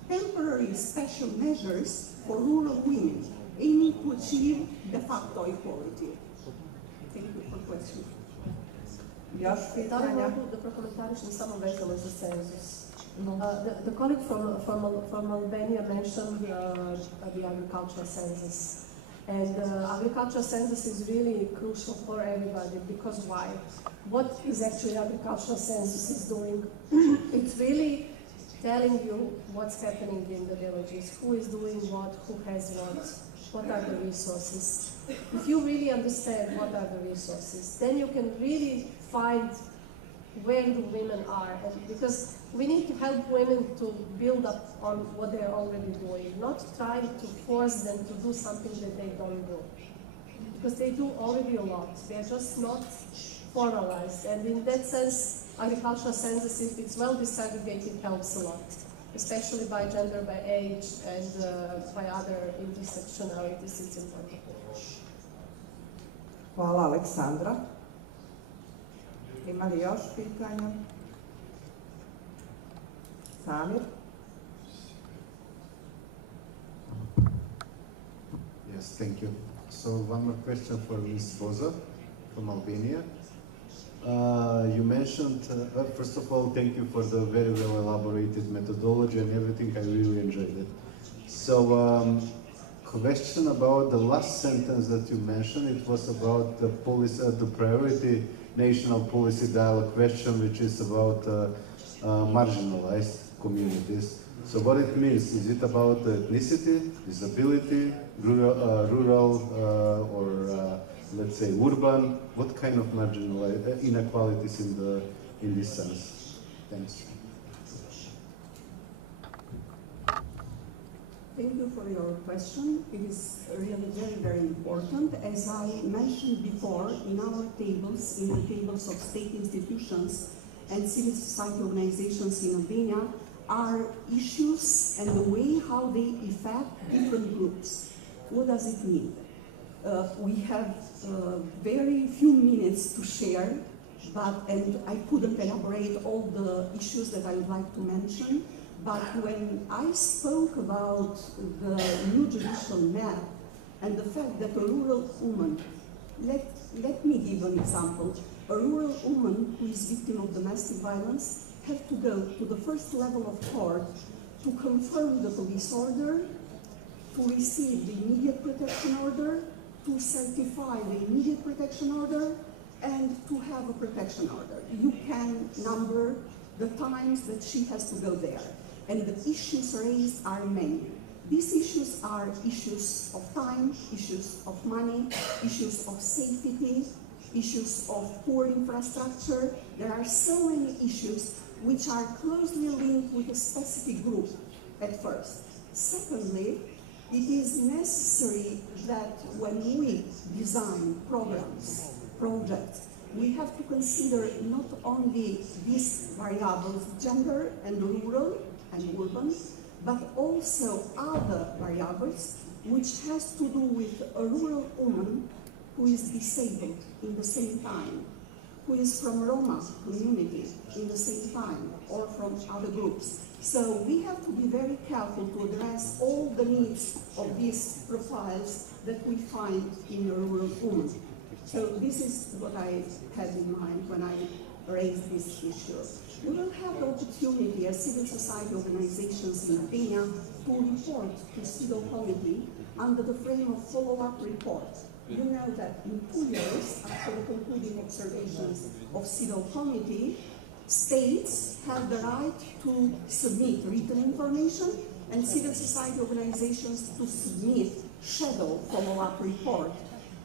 temporary special measures for rural women, aiming to achieve de facto equality. Thank you for the question. Još Da li pitanja? mogu da prokomentarišem samo vezano za cenzus? The colleague from Albania mentioned the agricultural census. And agricultural census is really crucial for everybody, because why? What is actually agricultural census is doing? It's really telling you what's happening in the villages, who is doing what, who has what are the resources. If you really understand what are the resources, then you can really find where the women are, and because we need to help women to build up on what they're already doing, not trying to force them to do something that they don't do. Because they do already a lot, they're just not formalized. And in that sense, agricultural census, if it's well disaggregated, helps a lot, especially by gender, by age, and by other intersectionalities, it's important. Hvala, Aleksandra. Ima li još pitanja? Samir? Yes, thank you. So one more question for Ms. Boza from Albania. You mentioned, first of all, thank you for the very well elaborated methodology and everything. I really enjoyed it. So, question about the last sentence that you mentioned. It was about the policy, the priority national policy dialogue question, which is about marginalized communities. So what it means, is it about ethnicity, disability, rural or let's say urban? What kind of marginal inequalities in this sense? Thanks. Thank you for your question. It is really very, very important. As I mentioned before, in our tables, in the tables of state institutions and civil society organizations in Albania, are issues and the way how they affect different groups. What does it mean? We have very few minutes to share, and I couldn't elaborate all the issues that I would like to mention. But when I spoke about the new judicial map and the fact that a rural woman, let me give an example. A rural woman who is victim of domestic violence has to go to the first level of court to confirm the police order, to receive the immediate protection order, to certify the immediate protection order, and to have a protection order. You can number the times that she has to go there. And the issues raised are many. These issues are issues of time, issues of money, issues of safety, issues of poor infrastructure. There are so many issues which are closely linked with a specific group at first. Secondly, it is necessary that when we design programs, projects, we have to consider not only these variables, gender and rural and urban, but also other variables which has to do with a rural woman who is disabled in the same time, who is from Roma community in the same time, or from other groups. So we have to be very careful to address all the needs of these profiles that we find in a rural woman. So this is what I had in mind when I raised this issue. We will have the opportunity as civil society organizations in Albania to report to CEDAW Committee under the frame of follow-up report. You know that in 2 years after the concluding observations of CEDAW Committee, states have the right to submit written information and civil society organizations to submit shadow follow-up report.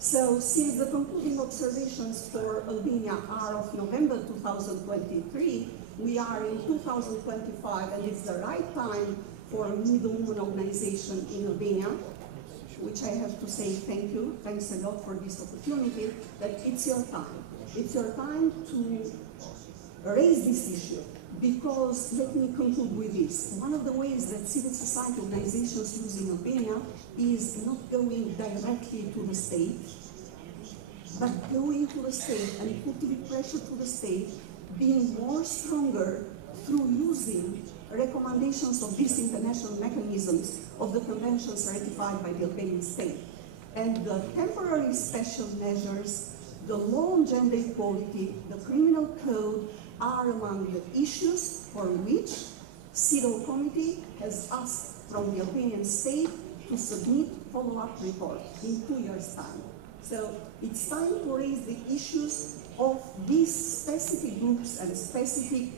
So since the concluding observations for Albania are of November 2023, we are in 2025 and it's the right time for a new woman organization in Albania, which I have to say thank you, thanks a lot for this opportunity, that it's your time. It's your time to raise this issue, because let me conclude with this. One of the ways that civil society organizations use in Albania is not going directly to the state, but going to the state and putting pressure to the state, being more stronger through using recommendations of these international mechanisms of the conventions ratified by the Albanian state. And the temporary special measures, the law on gender equality, the criminal code are among the issues for which CEDAW committee has asked from the Albanian state to submit follow-up report in 2 years' time. So it's time to raise the issues of these specific groups and specific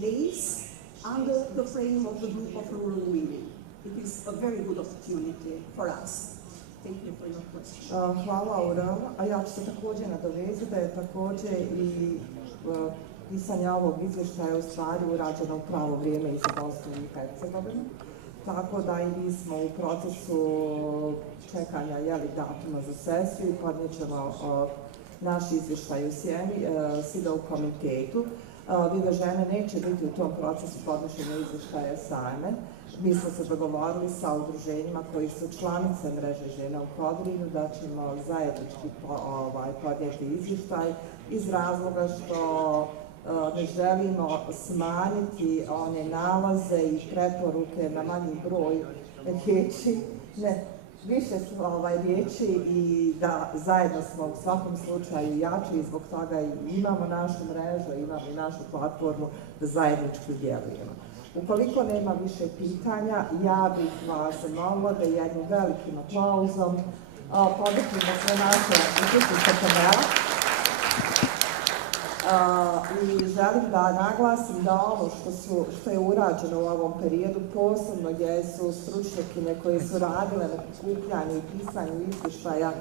lays under the frame of the group of rural women. It is a very good opportunity for us. Thank you for your question. Hvala Aurora, a ja ću se također nadovezati da je također i pisanje ovog izvještaja u stvari urađeno u pravo vrijeme i za Bosnu i Hercegovinu. Tako da i mi smo u procesu čekanja datuma za sesiju i podnijet ćemo naš izvještaj u sjeni CEDAW komitetu. Vive žene neće biti u tom procesu podnošenja izvještaja same. Mi smo se dogovorili sa udruženjima koji su članice mreže žena u Podrinju da ćemo zajednički podnijeti izvještaj iz razloga što ne želimo smanjiti one nalaze i preporuke na manji broj riječi, više riječi i da zajedno smo u svakom slučaju jači i zbog toga imamo našu mrežu, imamo i našu platformu da zajednički djelujemo. Ukoliko nema više pitanja, ja bih vas molila da jednim velikim aplauzom podržimo sve naše učesnice panela. I želim da naglasim da ovo što je urađeno u ovom periodu posebno jesu stručnjakinje koje su radile na prikupljanju i pisanju izvještaja